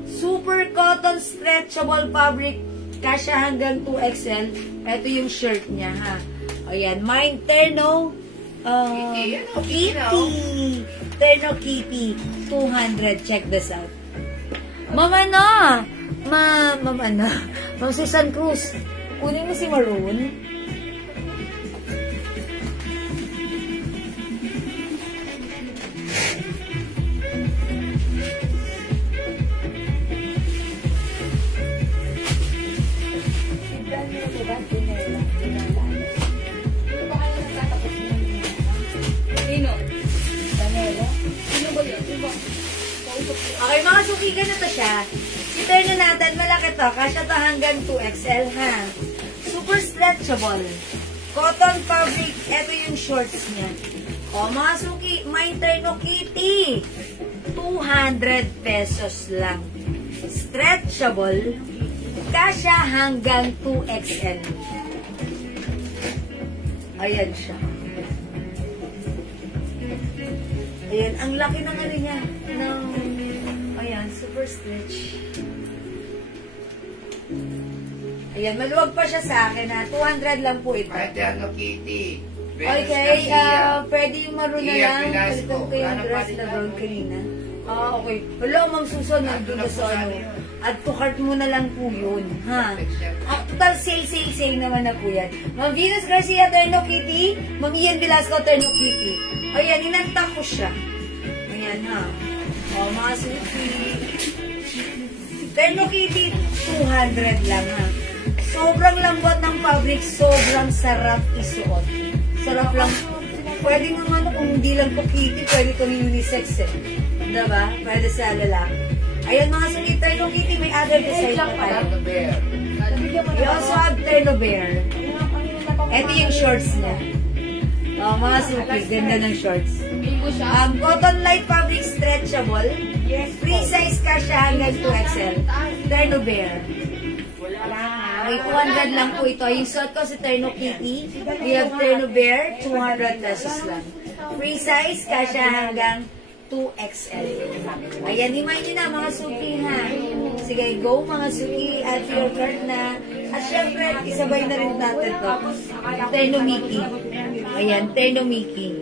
Super cotton stretchable fabric. Kasya hanggang 2XL. Ito yung shirt niya, ha. Ayan, mine terno. Kitty. Terno Kitty. 200. Check this out. Mama na! Ma'am Susan Cruz. Kunin mo si Maroon. Sino? Daniela? Sino ba yun? Sino ba? Okay, mga suki, ganito siya. Si terno natin, malaki to. Kasya to hanggang 2XL, ha? Super stretchable. Cotton fabric. Ito yung shorts niya. O, mga suki, may terno Kitty. 200 pesos lang. Stretchable. Kasya hanggang 2XL. Ayan siya. Ayan, ang laki ng ano niya. Ayan, super stretch. Ayan, maluwag pa siya sa akin, ha. 200 lang po ito. Terno Kitty. Okay, pwede yung maroon na Iya, lang. Velasco. Palitan ko yung Ano dress pa na rin brown yan? kanina. Okay. Wala, Ma'am Susan, nandun na sa ano. Add to cart mo na lang po yun, ha? Total sale naman na po yan. Ma'am Venus Garcia, Terno Kitty. Ma'am Ian Velasco, Terno Kitty. Ayan, inantak ko siya. Ayan, ha? O, mga suki. Terno Kitty, 200 lang, ha? Sobrang lambot ng fabric, sobrang sarap isuot. Sarap lang. Pwede naman kung hindi lang po kitty, pwede kung unisex eh. Diba? Pwede sa lalaki. Ayan mga suki, Terno Kitty, may other design pa tayo. We also have Terno Bear. Ito yung shorts niya. Oh, mga suki, ganda ng shorts. Cotton light fabric stretchable. Free size ka siya hanggang 2XL. Terno Bear. Okay, 200 lang po ito. Yung suot ko si Terno Kitty. We have Terno Bear, 200 pesos lang. Free size, kasya hanggang 2XL. Ayan, himay nyo na mga suki ha. Sige, go mga suki at your card na. At syempre, isabay na rin natin to. Terno Mickey. Ayan, Terno Mickey.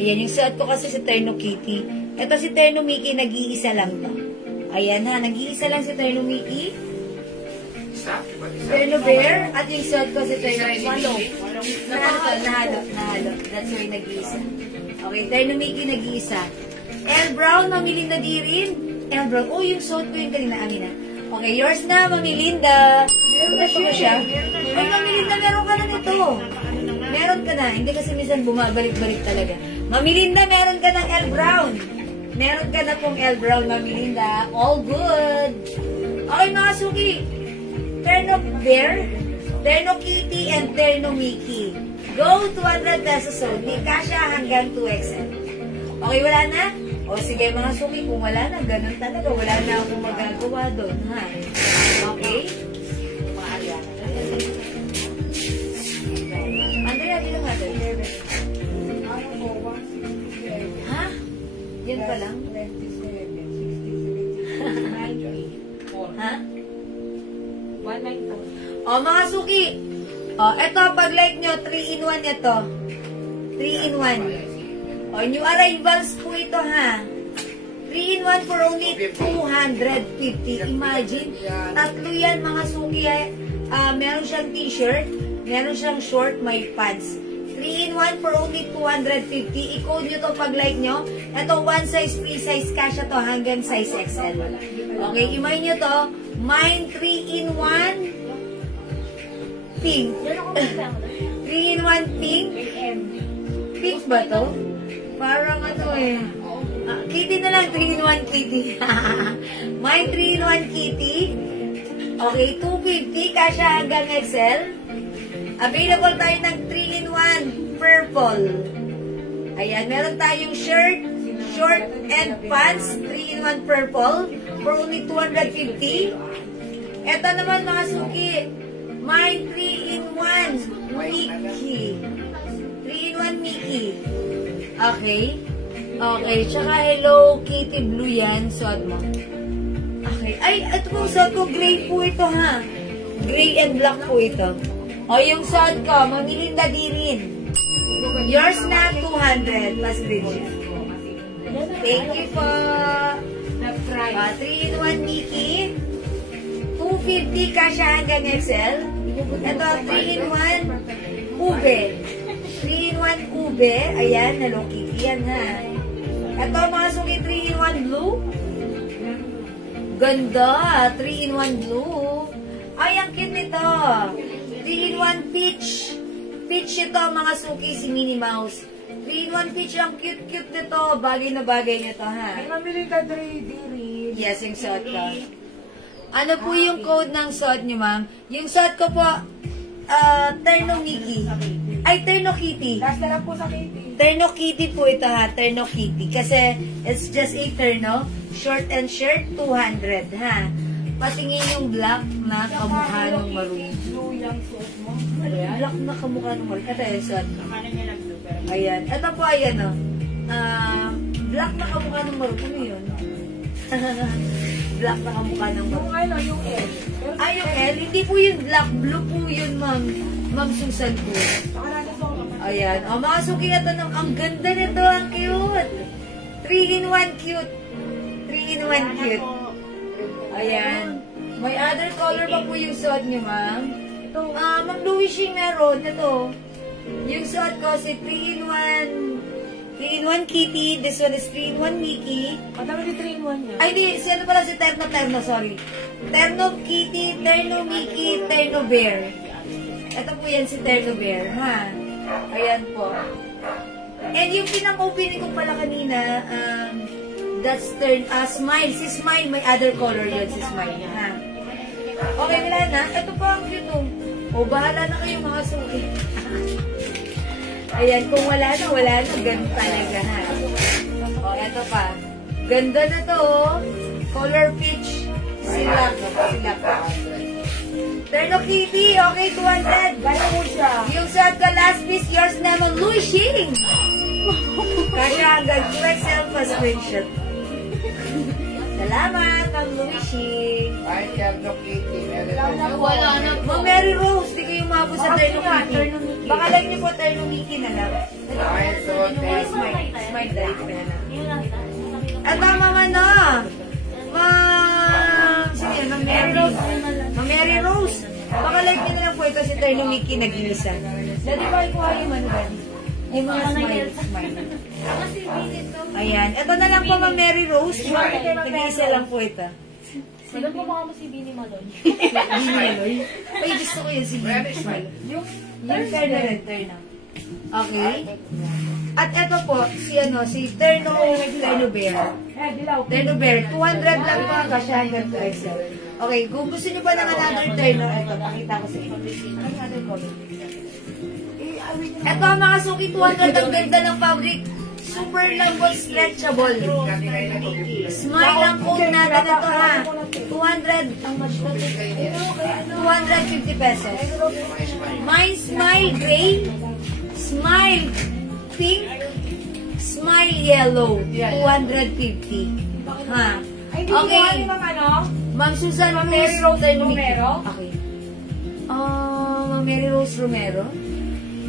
Ayan, yung suot ko kasi si Terno Kitty. Ito si Terno Mickey, nag-iisa lang to. Ayan ha, nag-iisa lang si Terno Mickey. Terno Bear, at yung suot ko si Terno Mickey. Nahalo. That's why nag-iisa. Okay, Terno Mickey nag-iisa. L. Brown, Mami Linda di rin. L. Brown, oh, yung suot ko yung kanina, Amina. Okay, yours na, Mami Linda. Ano po siya? Ay, Mami Linda, meron ka na nito. Meron ka na. Hindi kasi minsan bumabalik-balik talaga. Mami Linda, meron ka ng L. Brown. Meron ka na pong L. Brown, Mami Linda. All good. Okay, mga suki. Terno Bear, Terno Kitty, and Terno Mickey. Go, 200 pesos only. Kasya hanggang 2XL. Okay, wala na? O sige mga suki, kung wala na, ganun talaga. Wala na akong magagawa doon, ha? Okay? Andrea, ilang natin? Ha? Yan pa lang? Ha? O, mga suki. O, eto, pag like nyo, 3-in-1 ito. 3-in-1. O, new arrivals po ito, ha. 3-in-1 for only 250. Imagine, tatlo yan, mga suki. Meron siyang t-shirt, meron siyang short, may pants. 3-in-1 for only 250. I-code nyo to pag like nyo. Ito, one size, free size, kasya to hanggang size XL. Okay, imay nyo to. Mine 3-in-1 pink. 3-in-1 pink. Pink ba to? Parang ano eh. Kitty na lang, 3-in-1 kitty. Mine 3-in-1 kitty. Okay, 250. Kasya hanggang XL. Available tayo ng 3-in-1 purple. Ayan, meron tayong shirt, short, and pants. 3-in-1 purple. For only 250. Ito naman mga suki. Mine 3-in-1 Mickey. 3-in-1 Mickey. Okay. Okay. Tsaka Hello Kitty blue yan. Suot mo. Okay. Ay, ito po suot ko. Gray po ito ha. Gray and black po ito. O yung suot ko. Mamilinda di rin. Yours na 200 plus green. Thank you po. 3-in-1 Mickey. 250 kasya hanggang XL. Ito, 3-in-1 ube. 3-in-1 ube. Ayan, Hello Kitty yan ha. Ito, mga suki, 3-in-1 blue. Ganda. 3-in-1 blue. Ay, ang cute nito. 3-in-1 peach. Peach ito, mga suki, si Minnie Mouse. 3-in-1 peach, ang cute-cute nito. Bagay na bagay nito, ha? Ay, mamili ka diri. Yes, yung suot ko. Ano po yung code ng suot nyo, ma'am? Yung suot ko po, Terno Mickey. Ay, Terno Kitty. Last na lang po sa Kitty. Terno Kitty po ito, ha? Terno Kitty. Kasi, it's just a terno. Short and shirt, 200, ha? Patingin yung black na kamukha ng maroon. Blue yung suot mo. Black na kamukha ng maroon. Ito yung suot ko. Ano niya lang blue. Ayan. Ito po, ayan, o. Black na kamukha ng maroon. Ano yun? Black na kamukha ng maroon. Yung ano, yung L. Ay, yung L. Hindi po yun black. Blue po yun, ma'am. Ma'am Susan po. Saka nasa song. Ayan. O, mga suki na to. Ang ganda nito. Ang cute. 3-in-1 cute. 3-in-1 cute. Ayan. May other color pa po yung suot nyo, ma'am. Ito. Ma'am Louis Shing meron. Ito. Yung suot ko si 3-in-1 Kitty. This one is 3-in-1 Mickey. Dami di 3-in-1 niya. Ay, di. Si ano pala si Terno, sorry. Terno Kitty, Terno Mickey, Terno Bear. Ito po yan si Terno Bear, ha? Ayan po. And yung pinang-opening ko pala kanina, that's Smile. Si Smile, may other color yun, si Smile, ha? Okay, wala na. Ito pa ang cute, oh. O, bahala na kayo mga suki. Ayan, kung wala na, ganun talaga, ha? O, eto pa. Ganda na to, oh. Color peach. Silak. Terno Kitty, okay, 200. Gano'n mo siya. Yung suot ko last piece, yours naman, Louis Shing. Kaya hanggang 2XL pa screenshot. Salamat, Ma'am Louis Shing. Ay, Terno Kitty. Wala na. Ma'am Mary Rose, di kayo umabot sa Terno nga, Kitty. Terno Mickey. Baka lang niyo po Terno Mickey na lang. Ay, so, Smile dahil pa na lang. At tama man na. Sige, Ma'am Mary Rose. Ma'am Mary Rose. Baka like niyo na lang po ito si Terno Mickey nag-iisa. Dati ba ikuha yung ano ba? Yung mga smile. Ayan. Ito na lang po, Ma'am Mary Rose. Nag-iisa lang po ito. Sino po baka mo si Bini Malon? Bini Malon? Ay, gusto ko yun si Bini Malon. Yung Terno rin, Terno. Okay. At ito po, si Terno Bear. Terno Bear, 200 lang po kasi hanggang 2XL. Okay, kung gusto nyo ba ng another Terno, ito, pakita ko sa inyo. Another color. Ito ang mga suki, 200 ang ganda ng fabric. Super lambot, stretchable. Smile lang po natin ito, ha. 200, ang much ba? 250 pesos. Mine Smile Gray, Smile Pink, Smile Yellow, 250. Ha. Okay. Ma'am Susan Mary Rose Romero. Okay. Ma'am Mary Rose Romero.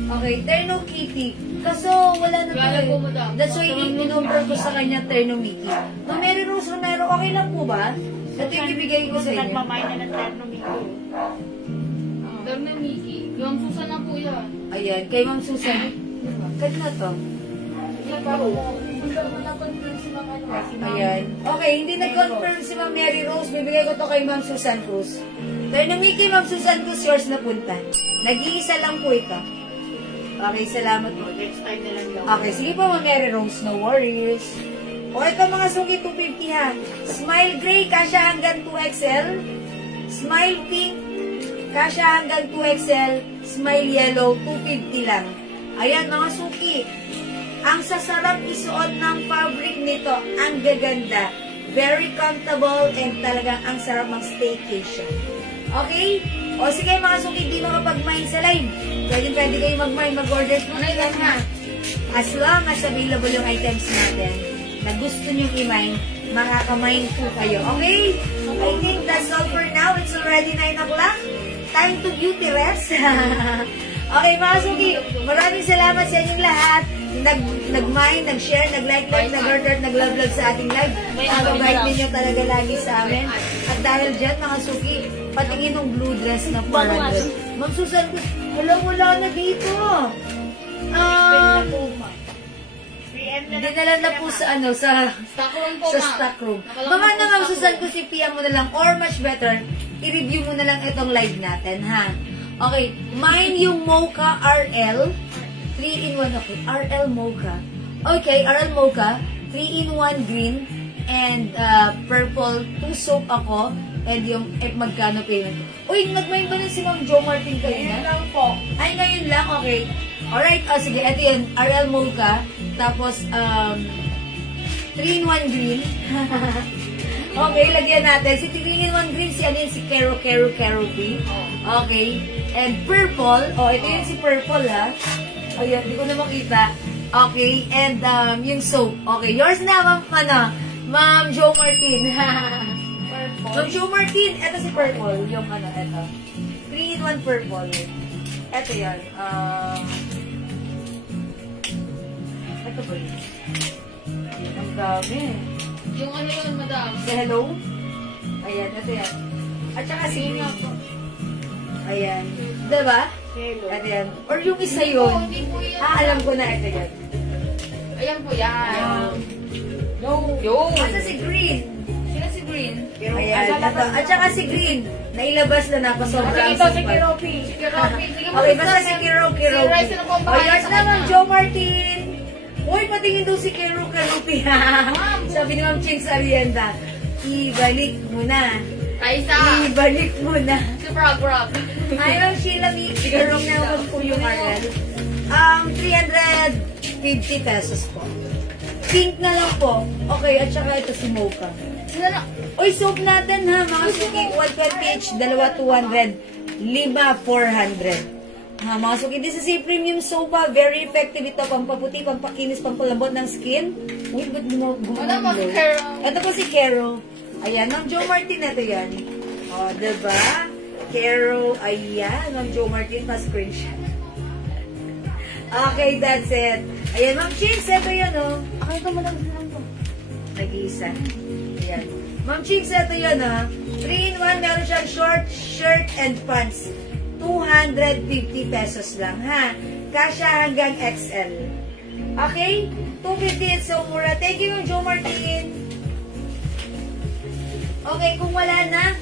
Okay, Terno Kitty. Kaso, wala na tayo. That's why, in-offer ko sa kanya Terno Mickey. Ma'am Mary Rose Romero, okay lang po ba? Ito yung ibigay ko sa inyo. Nagmamay na ng Terno Mickey. Terno Mickey. Yung Susan na po yan. Ayan, kay Ma'am Susan. Kanina to. Ayan. Okay, hindi nag-confirm si Ma'am Mary Rose. Bibigay ko to kay Ma'am Susan Cruz. Terno Mickey, Ma'am Susan Cruz, yours na punta. Nag-iisa lang po ito. Okay, salamat po. Next time na lang daw. Okay, sige po, Ma'am Mary Rose, no worries. O, ito mga suki, 250 ha. Smile Gray, kasya hanggang 2XL. Smile Pink, kasya hanggang 2XL. Smile Yellow, 250 lang. Ayan, mga suki. Ang sasarap isuot ng fabric nito, ang gaganda. Very comfortable and talagang ang sarap ng staycation. Okay? O sige mga suki, di makapag-mine sa live. Pwede kayo mag-mine, mag-order po na yan ha. As long as available yung items natin na gusto nyo i-mine, makaka-mine po kayo. Okay? I think that's all for now. It's already 9 o'clock. Time to beauty rest. Okay mga suki, maraming salamat sa inyong lahat. Nag-mine, nag-share, nag-like, nag-heart, nag-love sa ating live. Nag-bite ninyo talaga lagi sa amin. At dahil dyan mga suki, patingin ng blue dress na 400. Ma'am Susan, wala na dito. Dinala na po sa stock room. Baka na Ma'am Susan ko si Pia mo na lang, or much better, i-review mo na lang itong live natin, ha? Okay, mine yung Mocha RL, 3-in-1, okay, RL Mocha. Okay, RL Mocha, 3-in-1 green, and purple, 2 soap ako, and yung magkano payment. Uy, nag-mine ba na si Ma'am Jo Martin kayo na? Ngayon lang po. Ay, ngayon lang, okay. Alright, sige, ito yun, RL Mocha, tapos, 3-in-1 green. Okay, lagyan natin. Si 3-in-1 green, si Kero B. Okay. And purple. Oh, ito yun si purple, ha. O, yan. Hindi ko na makita. Okay. And, yung soap. Okay. Yours na, Ma'am Jo Martin. Ma'am Jo Martin. Ito si purple. Yung ito. 3-in-1 purple. Ito yan. Ito ba yun? Ang dami. Yung ano yun, madam? Say hello? Ayan, ito yan. At saka si ayan. Diba? Hello. Ito yan. Or yung isa yun. Hindi po yan. Alam ko na ito yan. Ayan po yan. No. Yun. Asa si Green? Sino si Green? Ayan. Ito. At saka si Green. Nailabas na na. Pasobrang Ito si sipag. Kiropi. Si Kiropi. Sige, Okay, basta si Kiro. Si Rice na po ang O, bahala yours sa naman, kanya. Joe Martin. Uy, patingin daw si Kiro Karupi. Sabi ni Ma'am Ching sa Arienda, ibalik mo na. Kaisa. Ibalik mo na. Si Rob. Ayaw Sheila, Kiro na ako po yung Marlon. 350 pesos po. Pink na lang po. Okay, at saka ito si Mocha. Uy, soap natin ha, mga suki. 112 pH, 200, 5 400. Ha, mga suki, this is a premium soap ha. Very effective ito. Pampaputi, pampakinis, pampalambot ng skin. Uy, ba't Wala po si Kero. Ito po si Kero. Ayan, Ma'am Jo Martin na ito yan. O, diba? Kero, ayan. Ma'am Jo Martin, pa-screenshot. Okay, that's it. Ayan, Ma'am Chicks, ito yun, oh. Akay ka malang to. Nag-iisa. Ayan. Ma'am Chicks, ito yun, ah. 3-in-1, meron siyang short shirt and pants. 250 pesos lang, ha? Kasya hanggang XL. Okay? 250, it's so mura. Thank you, Ma'am Jo Martin. Okay, kung wala na,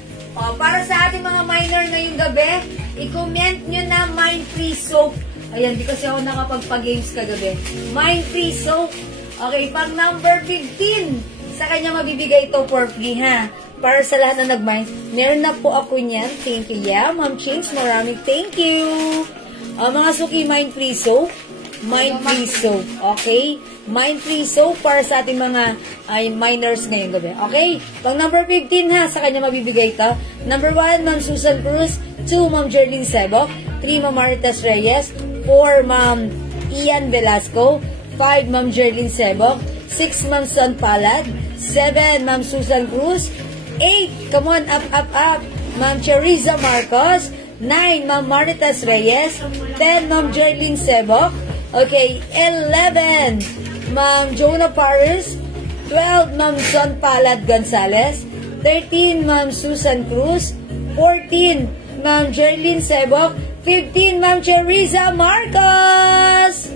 para sa ating mga minor ngayong gabi, i-comment nyo na mind-free soap. Ayan, di kasi ako nakapagpa-games kagabi. Mind-free soap. Okay, pang number 15, sa kanya mabibigay ito for free, ha? Para sa lahat na nag-mind. Meron na po ako niyan. Thank you, yeah. Ma'am Chings, maraming thank you. Mga suki, mind-free soap. Mind-free soap. Okay? Mind-free soap para sa ating mga minors ngayong gabi. Okay? Pang number 15 ha, sa kanya mabibigay ito. Number 1, Ma'am Susan Cruz. 2, Ma'am Jerlyn Sebok. 3, Ma'am Maritas Reyes. 4, Ma'am Ian Velasco. 5, Ma'am Jerlyn Sebok. 6, Ma'am Son Palad. 7, Ma'am Susan Cruz. 8, come on, up. Ma'am Cheriza Marcos. 9, Ma'am Maritas Reyes. 10, Ma'am Jerlyn Sebok. Okay, 11, Ma'am Jonah Paris. 12, Ma'am Son Palad Gonzalez. 13, Ma'am Susan Cruz. 14, Ma'am Jerlyn Sebok. 15, Ma'am Cheriza Marcos.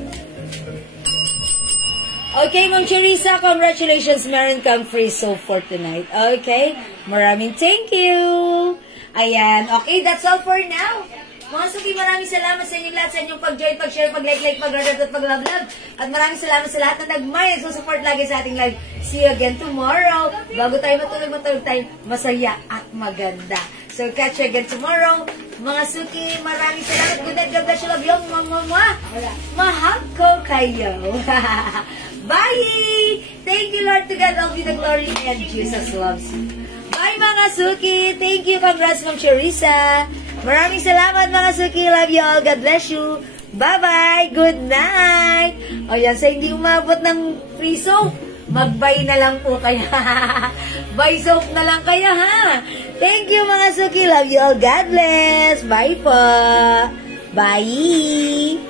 Okay, Ma'am Cheriza, congratulations. Meron kang free soap for tonight. Okay, maraming thank you. Ayan, okay, that's all for now. Mga suki, maraming salamat sa inyong lahat, sa inyong pag-join, pag-share, pag-like, pag-heart, at pag-love. At maraming salamat sa lahat na nag-mind, support lagi sa ating live. See you again tomorrow. Bago tayo matulog tayo masaya at maganda. So, catch you again tomorrow. Mga suki, maraming salamat. Good night, God bless you, love you. Mahal ko kayo. Bye! Thank you, Lord, to God all be the glory, and Jesus loves you. Bye, mga suki. Thank you. Congrats, Ma'am Cheriza. Maraming salamat, mga suki. Love you all. God bless you. Bye-bye. Good night. O yan, sa hindi umabot ng free soap, mag-buy na lang po kayo. Buy soap na lang kayo, ha? Thank you, mga suki. Love you all. God bless. Bye po. Bye.